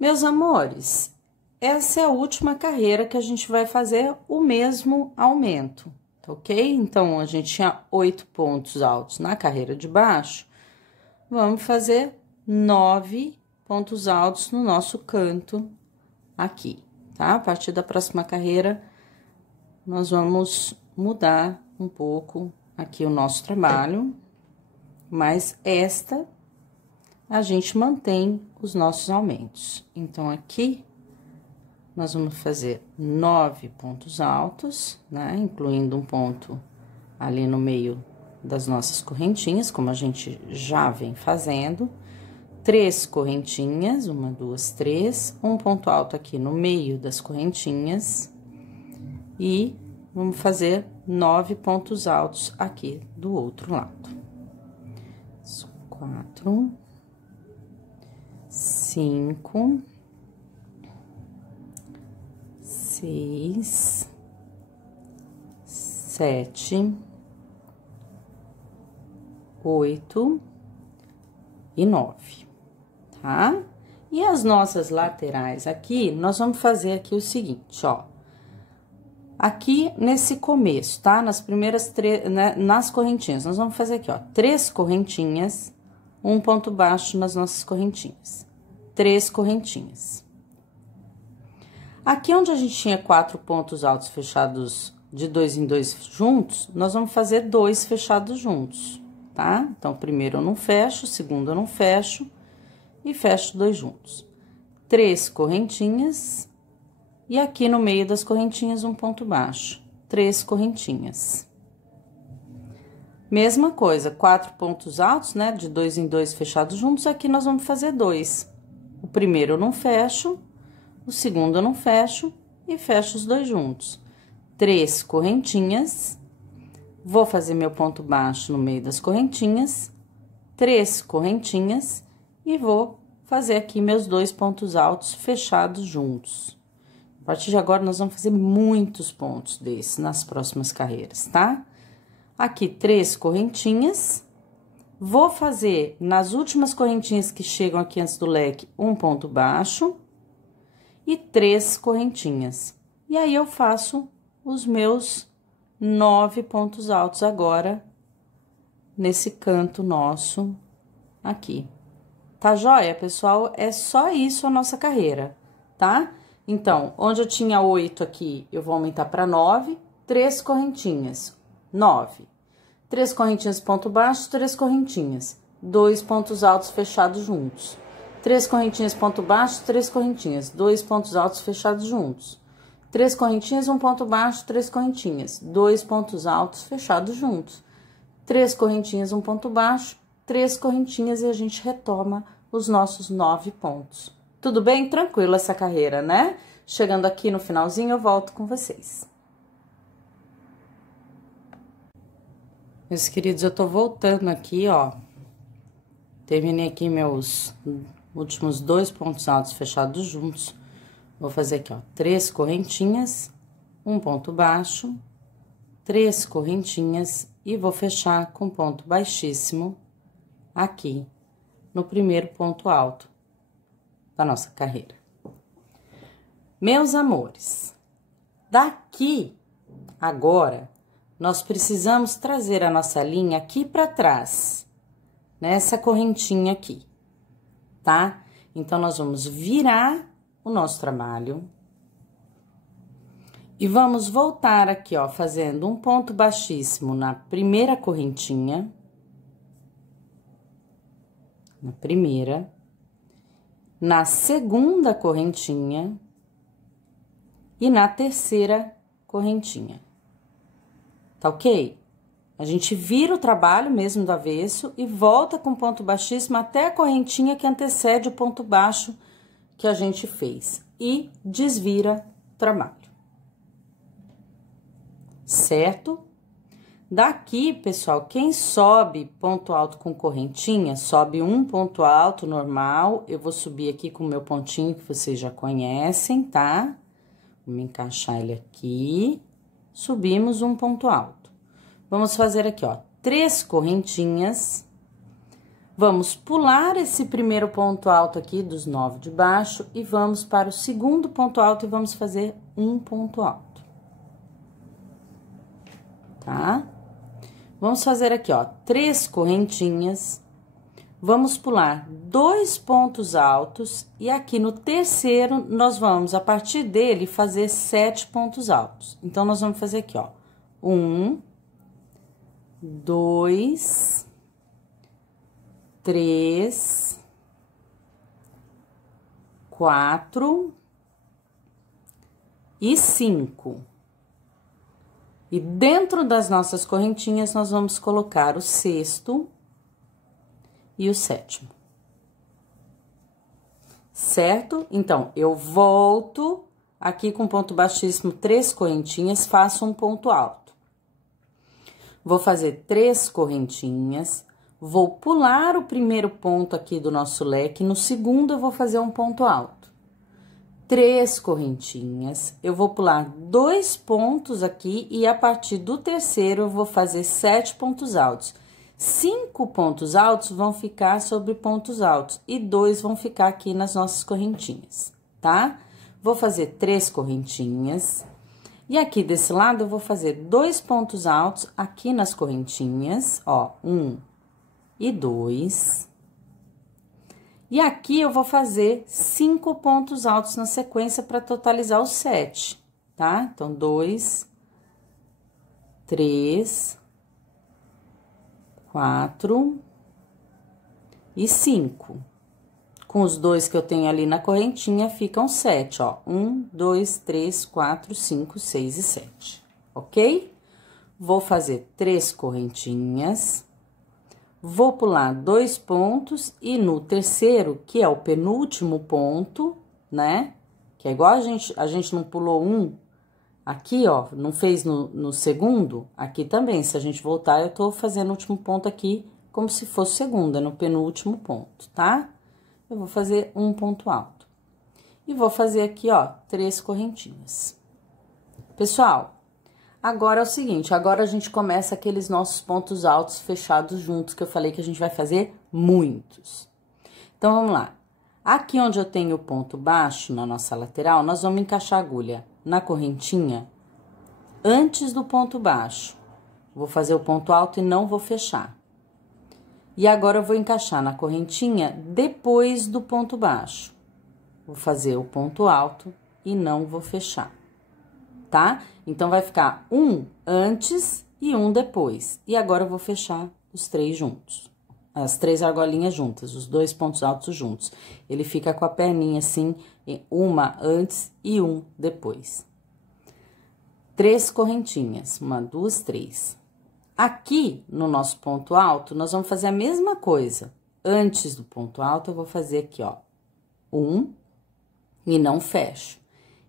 Meus amores, essa é a última carreira que a gente vai fazer o mesmo aumento, tá ok? Então, a gente tinha 8 pontos altos na carreira de baixo, vamos fazer 9 pontos altos no nosso canto aqui, tá? A partir da próxima carreira, nós vamos mudar um pouco aqui o nosso trabalho, mas esta a gente mantém os nossos aumentos. Então, aqui, nós vamos fazer 9 pontos altos, né? Incluindo um ponto ali no meio das nossas correntinhas, como a gente já vem fazendo. 3 correntinhas, 1, 2, 3, um ponto alto aqui no meio das correntinhas. E vamos fazer 9 pontos altos aqui do outro lado. 4, 5, 6, 7, 8 e 9, tá? E as nossas laterais aqui, nós vamos fazer aqui o seguinte, ó. Aqui nesse começo, tá? Nas primeiras né, nas correntinhas, nós vamos fazer aqui, ó, 3 correntinhas, um ponto baixo nas nossas correntinhas. 3 correntinhas. Aqui onde a gente tinha 4 pontos altos fechados de 2 em 2 juntos, nós vamos fazer 2 fechados juntos, tá? Então, primeiro eu não fecho, segundo eu não fecho e fecho 2 juntos. 3 correntinhas e aqui no meio das correntinhas um ponto baixo. 3 correntinhas. Mesma coisa, 4 pontos altos, né? De 2 em 2 fechados juntos, aqui nós vamos fazer 2. O primeiro eu não fecho, o segundo eu não fecho e fecho os 2 juntos. 3 correntinhas, vou fazer meu ponto baixo no meio das correntinhas, 3 correntinhas e vou fazer aqui meus 2 pontos altos fechados juntos. A partir de agora, nós vamos fazer muitos pontos desses nas próximas carreiras, tá? Aqui, 3 correntinhas, vou fazer nas últimas correntinhas que chegam aqui antes do leque, um ponto baixo e 3 correntinhas. E aí, eu faço os meus 9 pontos altos agora, nesse canto nosso aqui. Tá joia, pessoal? É só isso a nossa carreira, tá? Então, onde eu tinha 8 aqui, eu vou aumentar para 9, 3 correntinhas, 9. 3 correntinhas, ponto baixo, 3 correntinhas, 2 pontos altos fechados juntos. 3 correntinhas, ponto baixo, 3 correntinhas, 2 pontos altos fechados juntos. 3 correntinhas, um ponto baixo, 3 correntinhas, 2 pontos altos fechados juntos. 3 correntinhas, um ponto baixo, 3 correntinhas e a gente retoma os nossos 9 pontos. Tudo bem? Tranquilo essa carreira, né? Chegando aqui no finalzinho, eu volto com vocês. Meus queridos, eu tô voltando aqui, ó. Terminei aqui meus últimos 2 pontos altos fechados juntos. Vou fazer aqui, ó, 3 correntinhas, um ponto baixo, 3 correntinhas e vou fechar com ponto baixíssimo aqui no primeiro ponto alto da nossa carreira. Meus amores, daqui agora nós precisamos trazer a nossa linha aqui para trás, nessa correntinha aqui, tá? Então, nós vamos virar o nosso trabalho e vamos voltar aqui, ó, fazendo um ponto baixíssimo na primeira correntinha, na primeira, na segunda correntinha e na terceira correntinha. Tá ok? A gente vira o trabalho mesmo do avesso e volta com ponto baixíssimo até a correntinha que antecede o ponto baixo que a gente fez. E desvira o trabalho. Certo? Daqui, pessoal, quem sobe ponto alto com correntinha, sobe um ponto alto normal. Eu vou subir aqui com o meu pontinho que vocês já conhecem, tá? Vou encaixar ele aqui. Subimos um ponto alto. Vamos fazer aqui, ó, 3 correntinhas. Vamos pular esse primeiro ponto alto aqui dos 9 de baixo e vamos para o segundo ponto alto e vamos fazer um ponto alto. Tá? Vamos fazer aqui, ó, 3 correntinhas. Vamos pular 2 pontos altos e aqui no terceiro nós vamos, a partir dele, fazer 7 pontos altos. Então, nós vamos fazer aqui, ó, 1, 2, 3, 4 e 5. E dentro das nossas correntinhas, nós vamos colocar o sexto e o sétimo. Certo? Então, eu volto aqui com ponto baixíssimo, 3 correntinhas, faço um ponto alto. Vou fazer 3 correntinhas, vou pular o primeiro ponto aqui do nosso leque, no segundo eu vou fazer um ponto alto. 3 correntinhas, eu vou pular 2 pontos aqui e a partir do terceiro eu vou fazer 7 pontos altos. 5 pontos altos vão ficar sobre pontos altos e 2 vão ficar aqui nas nossas correntinhas, tá? Vou fazer 3 correntinhas e aqui desse lado eu vou fazer 2 pontos altos aqui nas correntinhas, ó, 1 e 2. E aqui eu vou fazer 5 pontos altos na sequência para totalizar os 7, tá? Então, 2, 3, 4 e 5. Com os dois que eu tenho ali na correntinha, ficam 7, ó. 1, 2, 3, 4, 5, 6 e 7, ok? Vou fazer 3 correntinhas, vou pular 2 pontos e no terceiro, que é o penúltimo ponto, né? Que é igual a gente não pulou um aqui, ó, não fez no segundo, aqui também, se a gente voltar, eu tô fazendo o último ponto aqui como se fosse segunda, no penúltimo ponto, tá? Eu vou fazer um ponto alto. E vou fazer aqui, ó, 3 correntinhas. Pessoal, agora é o seguinte, agora a gente começa aqueles nossos pontos altos fechados juntos, que eu falei que a gente vai fazer muitos. Então, vamos lá. Aqui onde eu tenho o ponto baixo, na nossa lateral, nós vamos encaixar a agulha na correntinha antes do ponto baixo. Vou fazer o ponto alto e não vou fechar. E agora, eu vou encaixar na correntinha depois do ponto baixo. Vou fazer o ponto alto e não vou fechar, tá? Então, vai ficar um antes e um depois. E agora, eu vou fechar os 3 juntos. As 3 argolinhas juntas, os 2 pontos altos juntos. Ele fica com a perninha assim, uma antes e um depois. 3 correntinhas, 1, 2, 3. Aqui, no nosso ponto alto, nós vamos fazer a mesma coisa. Antes do ponto alto, eu vou fazer aqui, ó, 1 e não fecho.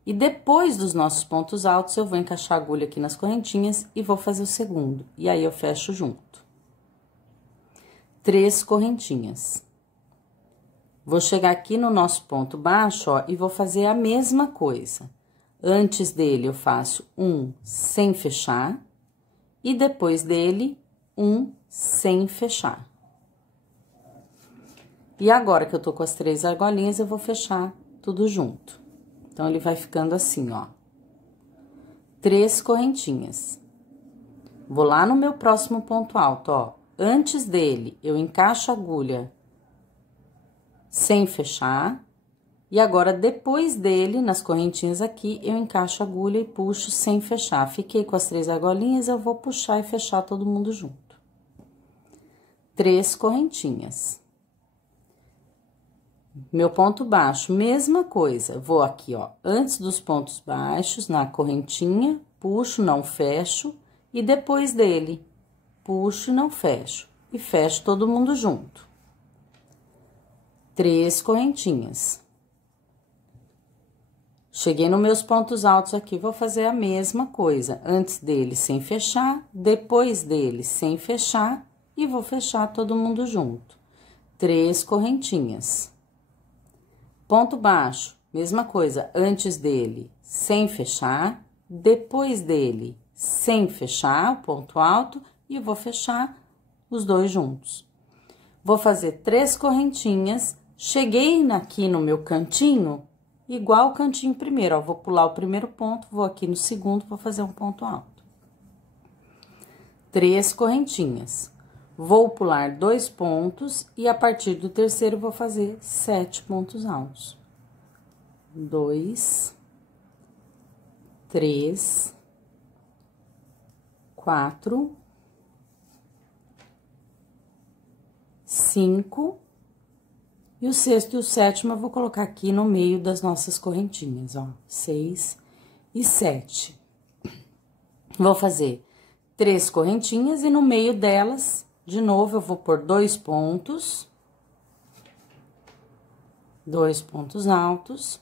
E depois dos nossos pontos altos, eu vou encaixar a agulha aqui nas correntinhas e vou fazer o segundo. E aí, eu fecho junto. 3 correntinhas. Vou chegar aqui no nosso ponto baixo, ó, e vou fazer a mesma coisa. Antes dele, eu faço um sem fechar. E depois dele, um sem fechar. E agora que eu tô com as 3 argolinhas, eu vou fechar tudo junto. Então, ele vai ficando assim, ó. 3 correntinhas. Vou lá no meu próximo ponto alto, ó. Antes dele, eu encaixo a agulha sem fechar. E agora, depois dele, nas correntinhas aqui, eu encaixo a agulha e puxo sem fechar. Fiquei com as 3 argolinhas, eu vou puxar e fechar todo mundo junto. 3 correntinhas. Meu ponto baixo, mesma coisa. Vou aqui, ó, antes dos pontos baixos, na correntinha, puxo, não fecho. E depois dele, puxo e não fecho. E fecho todo mundo junto. 3 correntinhas. Cheguei nos meus pontos altos aqui, vou fazer a mesma coisa. Antes dele, sem fechar, depois dele, sem fechar, e vou fechar todo mundo junto. 3 correntinhas. Ponto baixo, mesma coisa. Antes dele, sem fechar, depois dele, sem fechar, ponto alto, e vou fechar os 2 juntos. Vou fazer 3 correntinhas, cheguei aqui no meu cantinho, igual o cantinho primeiro, ó, vou pular o primeiro ponto, vou aqui no segundo, vou fazer um ponto alto. 3 correntinhas. Vou pular 2 pontos e a partir do terceiro vou fazer 7 pontos altos. 2, 3, 4, 5. E o sexto e o sétimo eu vou colocar aqui no meio das nossas correntinhas, ó, 6 e 7. Vou fazer 3 correntinhas e no meio delas, de novo, eu vou pôr 2 pontos. 2 pontos altos.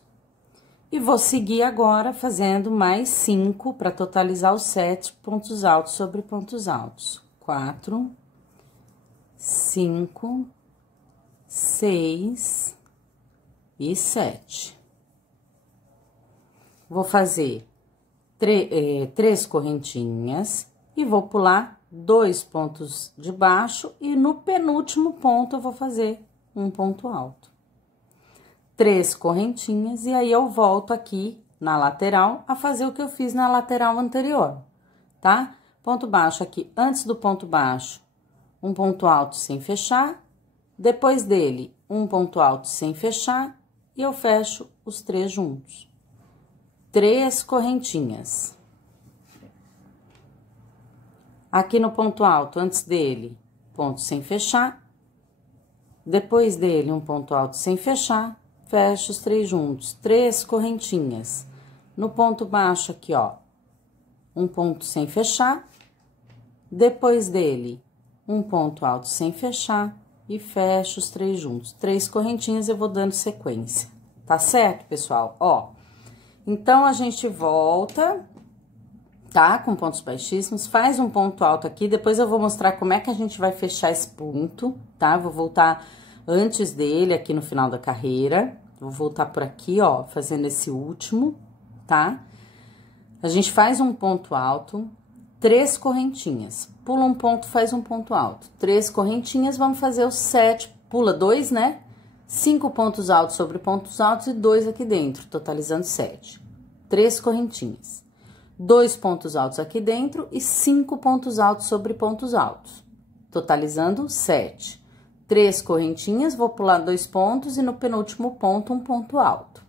E vou seguir agora fazendo mais 5 para totalizar os 7 pontos altos sobre pontos altos. 4, 5, 6 e 7. Vou fazer 3 correntinhas e vou pular 2 pontos de baixo e no penúltimo ponto eu vou fazer um ponto alto. 3 correntinhas e aí eu volto aqui na lateral a fazer o que eu fiz na lateral anterior, tá? Ponto baixo aqui, antes do ponto baixo, um ponto alto sem fechar. Depois dele, um ponto alto sem fechar e eu fecho os 3 juntos. 3 correntinhas. Aqui no ponto alto, antes dele, ponto sem fechar. Depois dele, um ponto alto sem fechar, fecho os 3 juntos, 3 correntinhas. No ponto baixo aqui, ó, um ponto sem fechar. Depois dele, um ponto alto sem fechar e fecho os 3 juntos. 3 correntinhas eu vou dando sequência, tá certo, pessoal? Ó, então, a gente volta, tá? Com pontos baixíssimos, faz um ponto alto aqui, depois eu vou mostrar como é que a gente vai fechar esse ponto, tá? Vou voltar antes dele, aqui no final da carreira, vou voltar por aqui, ó, fazendo esse último, tá? A gente faz um ponto alto, 3 correntinhas, pula um ponto, faz um ponto alto, 3 correntinhas, vamos fazer os 7, pula 2, né? 5 pontos altos sobre pontos altos e 2 aqui dentro, totalizando 7. 3 correntinhas. 2 pontos altos aqui dentro e 5 pontos altos sobre pontos altos, totalizando 7. 3 correntinhas, vou pular 2 pontos e no penúltimo ponto, um ponto alto.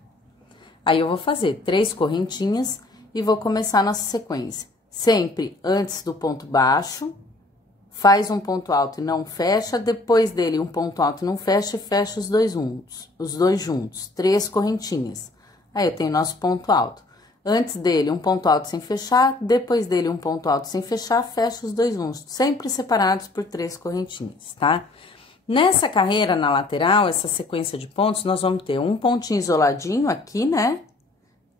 Aí, eu vou fazer 3 correntinhas e vou começar a nossa sequência. Sempre antes do ponto baixo, faz um ponto alto e não fecha, depois dele um ponto alto e não fecha, e fecha os dois juntos, 3 correntinhas. Aí, eu tenho nosso ponto alto. Antes dele, um ponto alto sem fechar, depois dele, um ponto alto sem fechar, fecha os 2 juntos, sempre separados por 3 correntinhas, tá? Nessa carreira, na lateral, essa sequência de pontos, nós vamos ter um pontinho isoladinho aqui, né?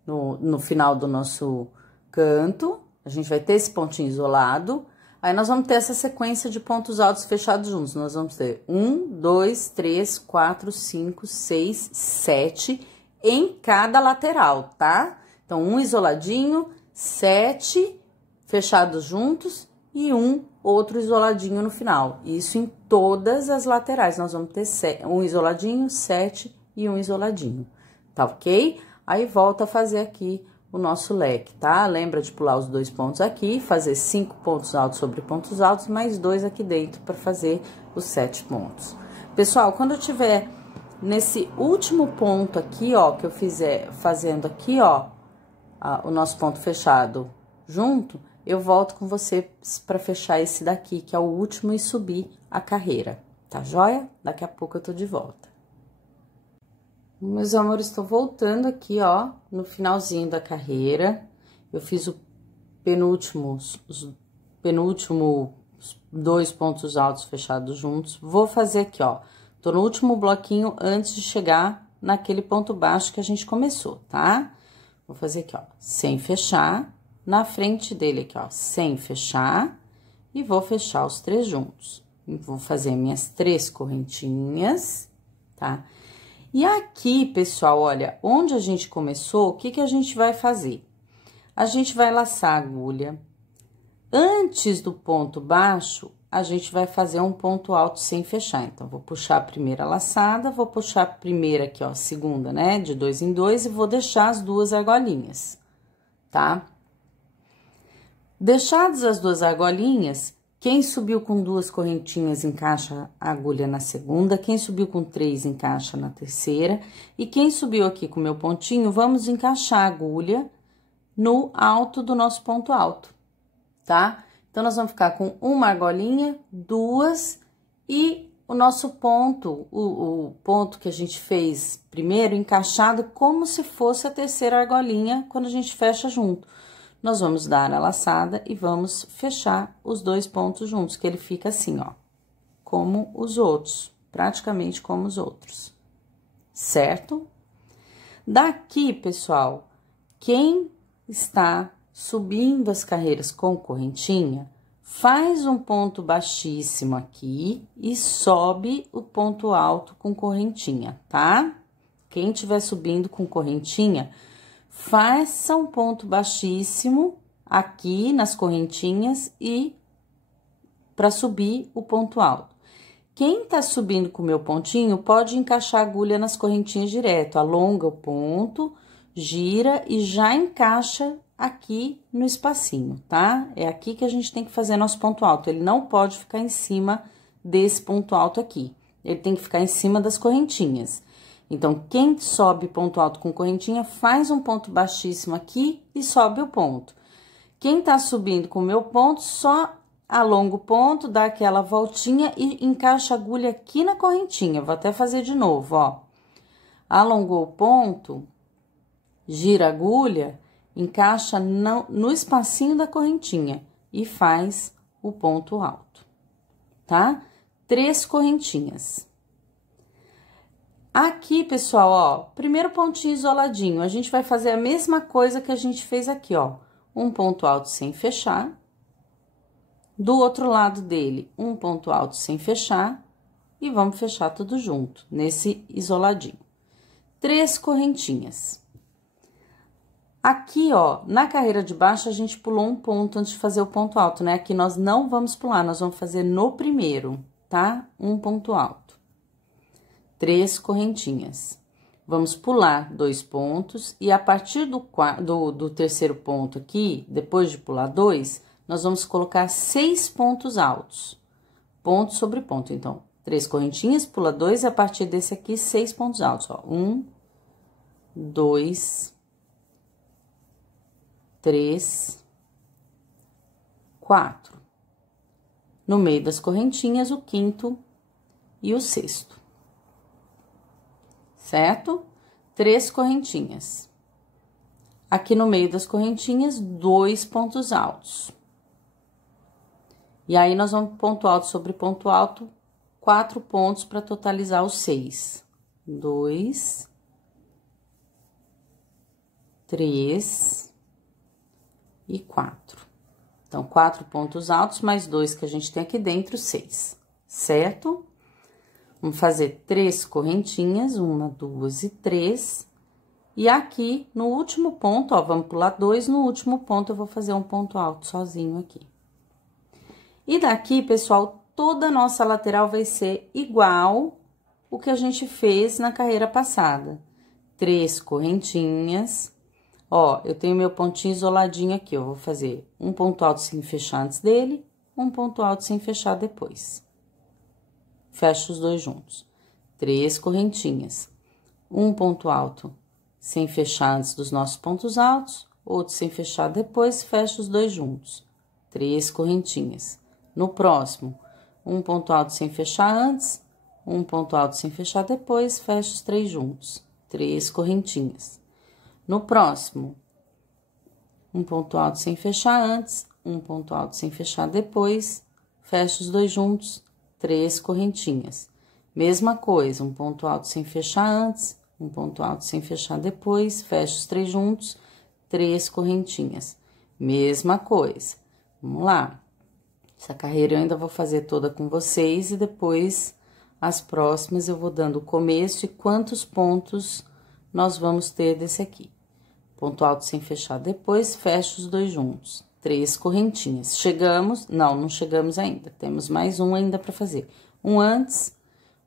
No final do nosso canto, a gente vai ter esse pontinho isolado. Aí, nós vamos ter essa sequência de pontos altos fechados juntos. Nós vamos ter 1, 2, 3, 4, 5, 6, 7 em cada lateral, tá? Então, um isoladinho, 7 fechados juntos e um outro isoladinho no final. Isso em todas as laterais. Nós vamos ter um isoladinho, 7 e um isoladinho, tá ok? Aí, volta a fazer aqui o nosso leque, tá? Lembra de pular os 2 pontos aqui, fazer 5 pontos altos sobre pontos altos, mais 2 aqui dentro para fazer os 7 pontos. Pessoal, quando eu tiver nesse último ponto aqui, ó, que eu fizer fazendo aqui, ó, o nosso ponto fechado junto, eu volto com vocês para fechar esse daqui, que é o último, e subir a carreira, tá joia? Daqui a pouco eu tô de volta. Meus amores, estou voltando aqui, ó, no finalzinho da carreira. Eu fiz os penúltimos 2 pontos altos fechados juntos. Vou fazer aqui, ó, tô no último bloquinho antes de chegar naquele ponto baixo que a gente começou, tá? Vou fazer aqui, ó, sem fechar, na frente dele aqui, ó, sem fechar, e vou fechar os 3 juntos. Vou fazer minhas 3 correntinhas, tá? E aqui, pessoal, olha, onde a gente começou, o que que a gente vai fazer? A gente vai laçar a agulha. Antes do ponto baixo, a gente vai fazer um ponto alto sem fechar. Então, vou puxar a primeira laçada, vou puxar a primeira aqui, ó, a segunda, né, de 2 em 2, e vou deixar as 2 argolinhas, tá? Deixadas as 2 argolinhas, quem subiu com 2 correntinhas encaixa a agulha na segunda, quem subiu com 3 encaixa na terceira, e quem subiu aqui com o meu pontinho, vamos encaixar a agulha no alto do nosso ponto alto, tá? Então, nós vamos ficar com uma argolinha, 2, e o nosso ponto, o ponto que a gente fez primeiro, encaixado como se fosse a terceira argolinha quando a gente fecha junto. Nós vamos dar a laçada e vamos fechar os 2 pontos juntos, que ele fica assim, ó, como os outros, praticamente como os outros, certo? Daqui, pessoal, quem está subindo as carreiras com correntinha, faz um ponto baixíssimo aqui e sobe o ponto alto com correntinha, tá? Quem estiver subindo com correntinha, faça um ponto baixíssimo aqui nas correntinhas e para subir o ponto alto. Quem tá subindo com o meu pontinho, pode encaixar a agulha nas correntinhas direto, alonga o ponto, gira e já encaixa aqui no espacinho, tá? É aqui que a gente tem que fazer nosso ponto alto, ele não pode ficar em cima desse ponto alto aqui, ele tem que ficar em cima das correntinhas. Então, quem sobe ponto alto com correntinha, faz um ponto baixíssimo aqui e sobe o ponto. Quem tá subindo com o meu ponto, só alonga o ponto, dá aquela voltinha e encaixa a agulha aqui na correntinha. Vou até fazer de novo, ó. Alongou o ponto, gira a agulha, encaixa no espacinho da correntinha e faz o ponto alto, tá? 3 correntinhas. Aqui, pessoal, ó, primeiro pontinho isoladinho, a gente vai fazer a mesma coisa que a gente fez aqui, ó. Um ponto alto sem fechar. Do outro lado dele, um ponto alto sem fechar. E vamos fechar tudo junto, nesse isoladinho. 3 correntinhas. Aqui, ó, na carreira de baixo, a gente pulou um ponto antes de fazer o ponto alto, né? Aqui nós não vamos pular, nós vamos fazer no primeiro, tá? Um ponto alto. 3 correntinhas. Vamos pular 2 pontos e a partir do terceiro ponto aqui, depois de pular 2, nós vamos colocar 6 pontos altos. Ponto sobre ponto, então, 3 correntinhas, pula 2 e a partir desse aqui, 6 pontos altos, ó. 1, 2, 3, 4. No meio das correntinhas, o quinto e o sexto. Certo? 3 correntinhas. Aqui no meio das correntinhas, 2 pontos altos. E aí, nós vamos ponto alto sobre ponto alto, 4 pontos para totalizar os 6. 2, 3 e 4. Então, 4 pontos altos, mais 2 que a gente tem aqui dentro, 6, certo? Vamos fazer 3 correntinhas, 1, 2 e 3. E aqui, no último ponto, ó, vamos pular 2, no último ponto eu vou fazer um ponto alto sozinho aqui. E daqui, pessoal, toda a nossa lateral vai ser igual o que a gente fez na carreira passada. 3 correntinhas. Ó, eu tenho meu pontinho isoladinho aqui, eu vou fazer um ponto alto sem fechar antes dele, um ponto alto sem fechar depois. Fecho os 2 juntos. 3 correntinhas. Um ponto alto sem fechar antes dos nossos pontos altos, outro sem fechar depois, fecho os 2 juntos. 3 correntinhas. No próximo, um ponto alto sem fechar antes, um ponto alto sem fechar depois, fecho os 3 juntos. 3 correntinhas. No próximo, um ponto alto sem fechar antes, um ponto alto sem fechar depois, fecho os 2 juntos, 3 correntinhas. Mesma coisa, um ponto alto sem fechar antes, um ponto alto sem fechar depois, fecho os 3 juntos, 3 correntinhas. Mesma coisa. Vamos lá. Essa carreira eu ainda vou fazer toda com vocês e depois as próximas eu vou dando o começo e quantos pontos nós vamos ter desse aqui. Ponto alto sem fechar depois, fecho os 2 juntos. 3 correntinhas. Chegamos? Não, não chegamos ainda. Temos mais um ainda para fazer. Um antes,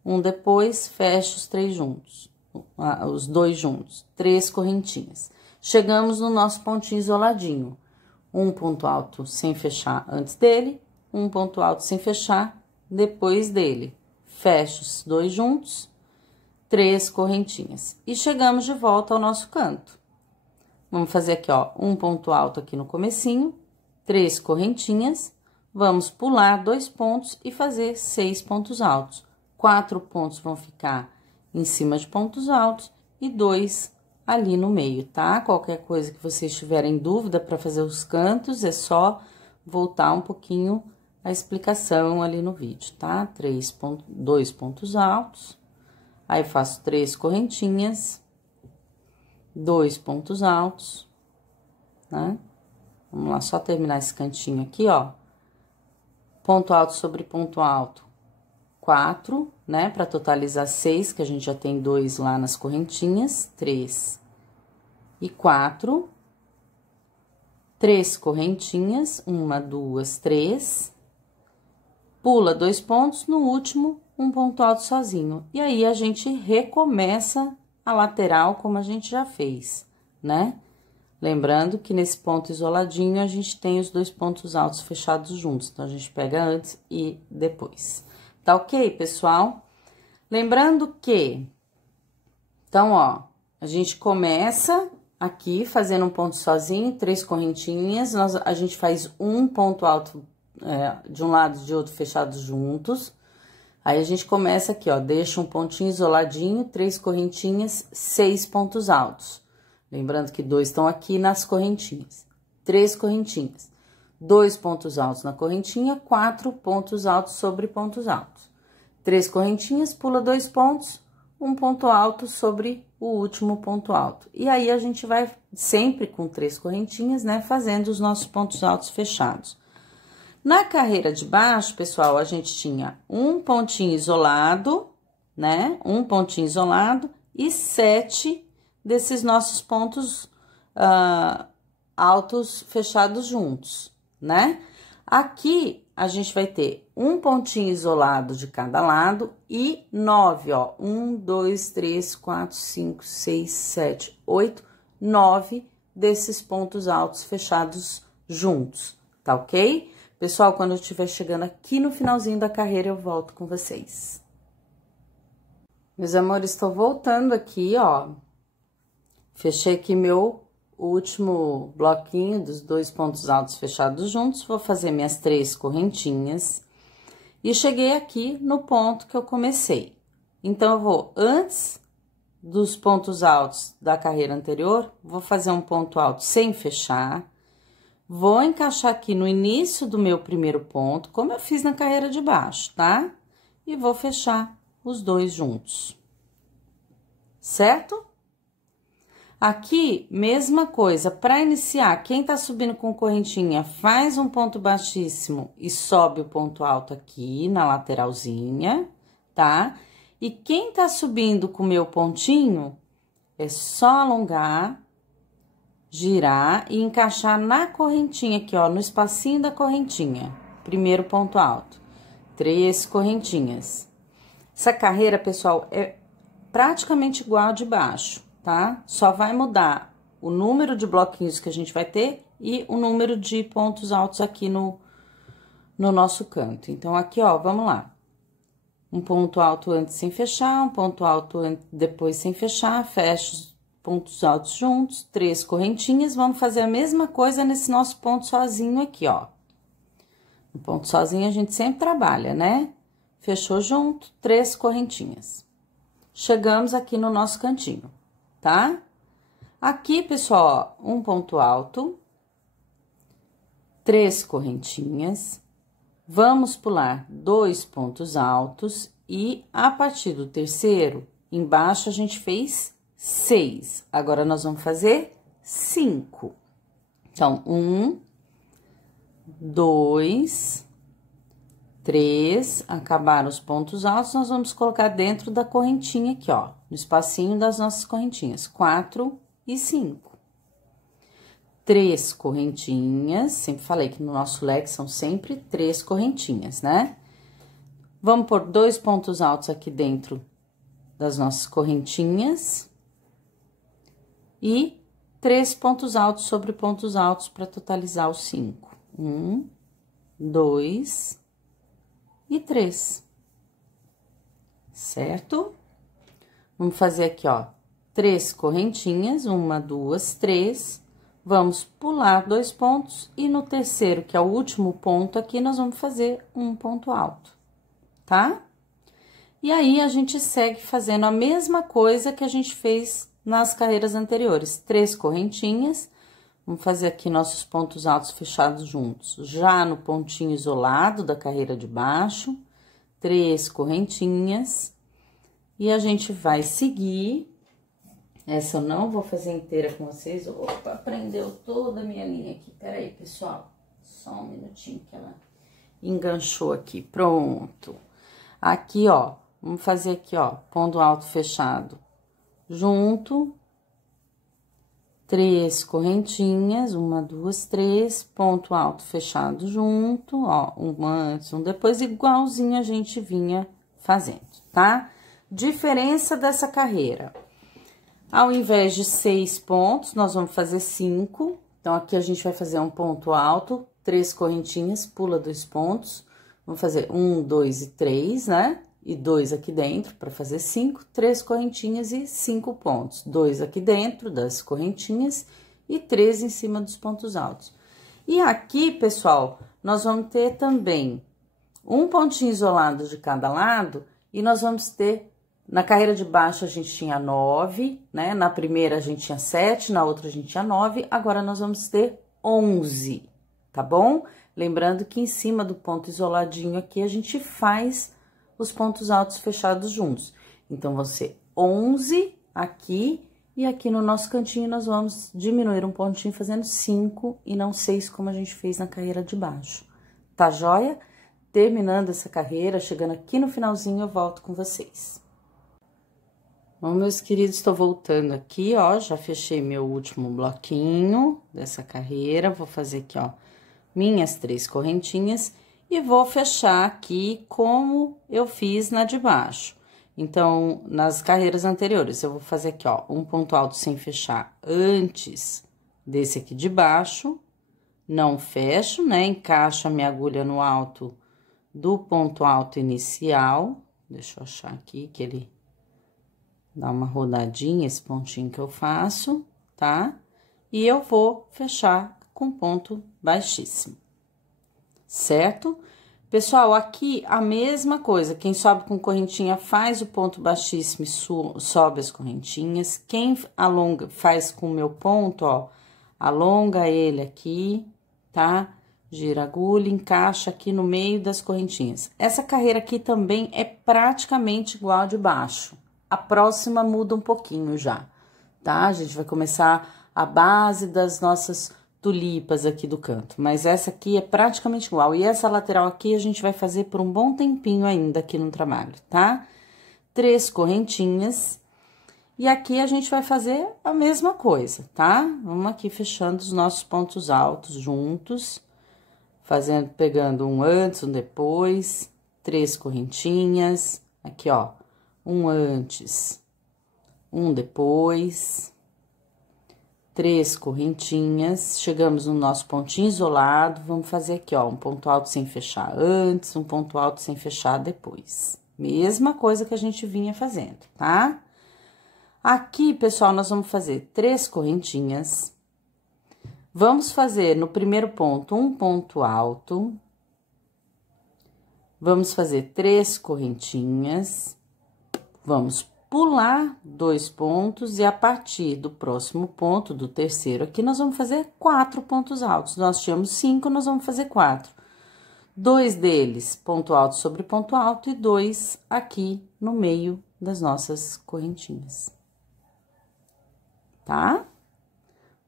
um depois, fecho os 3 juntos. Os 2 juntos. 3 correntinhas. Chegamos no nosso pontinho isoladinho. Um ponto alto sem fechar antes dele, um ponto alto sem fechar depois dele. Fecho os 2 juntos, 3 correntinhas. E chegamos de volta ao nosso canto. Vamos fazer aqui, ó, um ponto alto aqui no comecinho, 3 correntinhas, vamos pular 2 pontos e fazer 6 pontos altos. 4 pontos vão ficar em cima de pontos altos e 2 ali no meio, tá? Qualquer coisa que vocês tiverem dúvida para fazer os cantos, é só voltar um pouquinho a explicação ali no vídeo, tá? 2 pontos altos, aí faço 3 correntinhas, 2 pontos altos, né? Vamos lá, só terminar esse cantinho aqui, ó. Ponto alto sobre ponto alto, 4, né? Para totalizar 6, que a gente já tem 2 lá nas correntinhas, 3 e 4. 3 correntinhas, 1, 2, 3. Pula 2 pontos, no último, um ponto alto sozinho. E aí, a gente recomeça a lateral como a gente já fez, né? Lembrando que nesse ponto isoladinho, a gente tem os 2 pontos altos fechados juntos. Então, a gente pega antes e depois. Tá ok, pessoal? Lembrando que... Então, ó, a gente começa aqui fazendo um ponto sozinho, 3 correntinhas. A gente faz um ponto alto de um lado e de outro fechados juntos. Aí, a gente começa aqui, ó, deixa um pontinho isoladinho, 3 correntinhas, 6 pontos altos. Lembrando que 2 estão aqui nas correntinhas. 3 correntinhas, 2 pontos altos na correntinha, 4 pontos altos sobre pontos altos. 3 correntinhas, pula 2 pontos, 1 ponto alto sobre o último ponto alto. E aí, a gente vai sempre com 3 correntinhas, né, fazendo os nossos pontos altos fechados. Na carreira de baixo, pessoal, a gente tinha um pontinho isolado, né, um pontinho isolado e 7 desses nossos pontos altos fechados juntos, né? Aqui, a gente vai ter um pontinho isolado de cada lado e 9, ó. 1, 2, 3, 4, 5, 6, 7, 8, 9 desses pontos altos fechados juntos, tá ok? Pessoal, quando eu estiver chegando aqui no finalzinho da carreira, eu volto com vocês. Meus amores, estou voltando aqui, ó. Fechei aqui meu último bloquinho dos 2 pontos altos fechados juntos, vou fazer minhas 3 correntinhas e cheguei aqui no ponto que eu comecei. Então, eu vou, antes dos pontos altos da carreira anterior, vou fazer um ponto alto sem fechar, vou encaixar aqui no início do meu primeiro ponto, como eu fiz na carreira de baixo, tá? E vou fechar os 2 juntos, certo? Aqui, mesma coisa, para iniciar, quem tá subindo com correntinha, faz um ponto baixíssimo e sobe o ponto alto aqui na lateralzinha, tá? E quem tá subindo com o meu pontinho, é só alongar, girar e encaixar na correntinha aqui, ó, no espacinho da correntinha. Primeiro ponto alto, 3 correntinhas. Essa carreira, pessoal, é praticamente igual a de baixo, tá? Só vai mudar o número de bloquinhos que a gente vai ter e o número de pontos altos aqui no nosso canto. Então, aqui, ó, vamos lá. Um ponto alto antes sem fechar, um ponto alto depois sem fechar, fecha os pontos altos juntos, 3 correntinhas. Vamos fazer a mesma coisa nesse nosso ponto sozinho aqui, ó. No ponto sozinho a gente sempre trabalha, né? Fechou junto, 3 correntinhas. Chegamos aqui no nosso cantinho, tá? Aqui, pessoal, ó, um ponto alto, 3 correntinhas, vamos pular 2 pontos altos e a partir do terceiro, embaixo a gente fez 6. Agora, nós vamos fazer 5. Então, 1, 2, 3, acabaram os pontos altos, nós vamos colocar dentro da correntinha aqui, ó, no espacinho das nossas correntinhas, 4 e 5. 3 correntinhas, sempre falei que no nosso leque são sempre 3 correntinhas, né? Vamos pôr 2 pontos altos aqui dentro das nossas correntinhas e 3 pontos altos sobre pontos altos para totalizar os 5. 1, 2 e 3, certo? Vamos fazer aqui, ó, 3 correntinhas, 1, 2, 3. Vamos pular 2 pontos e no terceiro, que é o último ponto aqui, nós vamos fazer um ponto alto, tá? E aí, a gente segue fazendo a mesma coisa que a gente fez nas carreiras anteriores. 3 correntinhas, vamos fazer aqui nossos pontos altos fechados juntos, já no pontinho isolado da carreira de baixo, 3 correntinhas, e a gente vai seguir. Essa eu não vou fazer inteira com vocês. Opa, prendeu toda a minha linha aqui. Peraí, pessoal, só um minutinho que ela enganchou aqui. Pronto. Aqui, ó, vamos fazer aqui, ó, ponto alto fechado junto, 3 correntinhas, 1, 2, 3, ponto alto fechado junto, ó, um antes, um depois, igualzinho a gente vinha fazendo, tá? Diferença dessa carreira. Ao invés de 6 pontos, nós vamos fazer 5. Então, aqui a gente vai fazer um ponto alto, 3 correntinhas, pula 2 pontos. Vamos fazer 1, 2 e 3, né? E 2 aqui dentro, para fazer 5, 3 correntinhas e 5 pontos. 2 aqui dentro das correntinhas e 3 em cima dos pontos altos. E aqui, pessoal, nós vamos ter também um pontinho isolado de cada lado e nós vamos ter, na carreira de baixo a gente tinha 9, né? Na primeira a gente tinha 7, na outra a gente tinha 9, agora nós vamos ter 11, tá bom? Lembrando que em cima do ponto isoladinho aqui a gente faz os pontos altos fechados juntos. Então, vão ser 11 aqui e aqui no nosso cantinho nós vamos diminuir um pontinho fazendo 5 e não 6 como a gente fez na carreira de baixo. Tá joia? Terminando essa carreira, chegando aqui no finalzinho, eu volto com vocês. Bom, meus queridos, estou voltando aqui, ó, já fechei meu último bloquinho dessa carreira, vou fazer aqui, ó, minhas 3 correntinhas e vou fechar aqui como eu fiz na de baixo. Então, nas carreiras anteriores, eu vou fazer aqui, ó, um ponto alto sem fechar antes desse aqui de baixo, não fecho, né, encaixo a minha agulha no alto do ponto alto inicial, deixa eu achar aqui que ele dá uma rodadinha, esse pontinho que eu faço, tá? E eu vou fechar com ponto baixíssimo, certo? Pessoal, aqui a mesma coisa, quem sobe com correntinha faz o ponto baixíssimo e sobe as correntinhas. Quem alonga, faz com o meu ponto, ó, alonga ele aqui, tá? Gira a agulha, encaixa aqui no meio das correntinhas. Essa carreira aqui também é praticamente igual a de baixo. A próxima muda um pouquinho já, tá? A gente vai começar a base das nossas tulipas aqui do canto, mas essa aqui é praticamente igual. E essa lateral aqui a gente vai fazer por um bom tempinho ainda aqui no trabalho, tá? 3 correntinhas. E aqui a gente vai fazer a mesma coisa, tá? Vamos aqui fechando os nossos pontos altos juntos, pegando um antes, um depois, 3 correntinhas, aqui, ó, um antes, um depois, 3 correntinhas, chegamos no nosso pontinho isolado, vamos fazer aqui, ó, um ponto alto sem fechar antes, um ponto alto sem fechar depois. Mesma coisa que a gente vinha fazendo, tá? Aqui, pessoal, nós vamos fazer 3 correntinhas. Vamos fazer no primeiro ponto um ponto alto. Vamos fazer 3 correntinhas. Vamos pular 2 pontos e a partir do próximo ponto, do terceiro aqui, nós vamos fazer 4 pontos altos. Nós tínhamos 5, nós vamos fazer 4. 2 deles, ponto alto sobre ponto alto, e 2 aqui no meio das nossas correntinhas. Tá?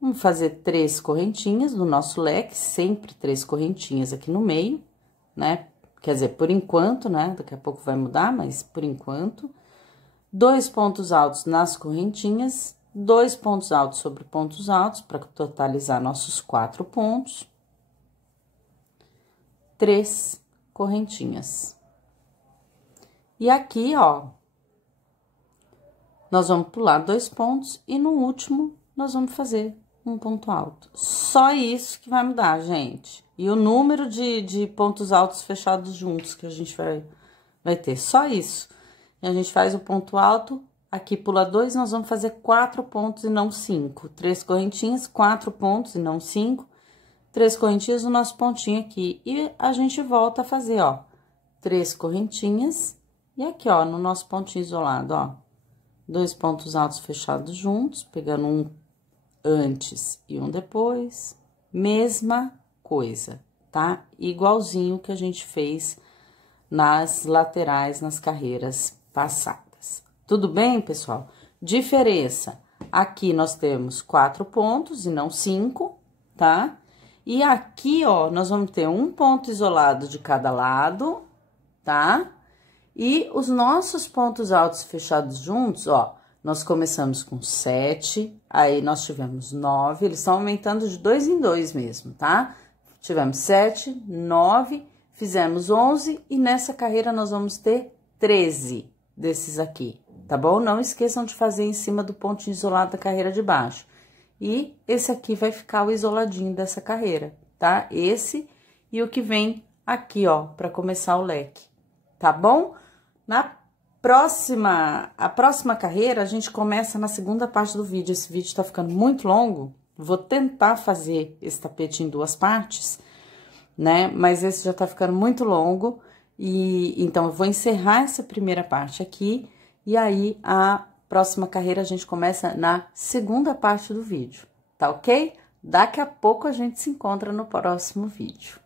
Vamos fazer 3 correntinhas no nosso leque, sempre 3 correntinhas aqui no meio, né? Quer dizer, por enquanto, né? Daqui a pouco vai mudar, mas por enquanto. 2 pontos altos nas correntinhas, 2 pontos altos sobre pontos altos, para totalizar nossos 4 pontos. 3 correntinhas. E aqui, ó, nós vamos pular 2 pontos e no último nós vamos fazer um ponto alto. Só isso que vai mudar, gente. E o número de pontos altos fechados juntos que a gente vai ter, só isso. E a gente faz o ponto alto, aqui pula 2, nós vamos fazer 4 pontos e não 5. 3 correntinhas, 4 pontos e não 5. 3 correntinhas no nosso pontinho aqui. E a gente volta a fazer, ó, 3 correntinhas. E aqui, ó, no nosso pontinho isolado, ó, 2 pontos altos fechados juntos, pegando um antes e um depois. Mesma coisa, tá? Igualzinho que a gente fez nas laterais, nas carreiras passadas. Tudo bem, pessoal? Diferença, aqui nós temos 4 pontos e não 5, tá? E aqui, ó, nós vamos ter um ponto isolado de cada lado, tá? E os nossos pontos altos fechados juntos, ó, nós começamos com 7, aí nós tivemos 9, eles estão aumentando de 2 em 2 mesmo, tá? Tivemos 7, 9, fizemos 11 e nessa carreira nós vamos ter 13 desses aqui, tá bom? Não esqueçam de fazer em cima do pontinho isolado da carreira de baixo. E esse aqui vai ficar o isoladinho dessa carreira, tá? Esse e o que vem aqui, ó, pra começar o leque, tá bom? A próxima carreira, a gente começa na segunda parte do vídeo. Esse vídeo tá ficando muito longo, vou tentar fazer esse tapete em 2 partes, né? Mas esse já tá ficando muito longo, e então eu vou encerrar essa primeira parte aqui, e aí a próxima carreira a gente começa na segunda parte do vídeo, tá ok? Daqui a pouco a gente se encontra no próximo vídeo.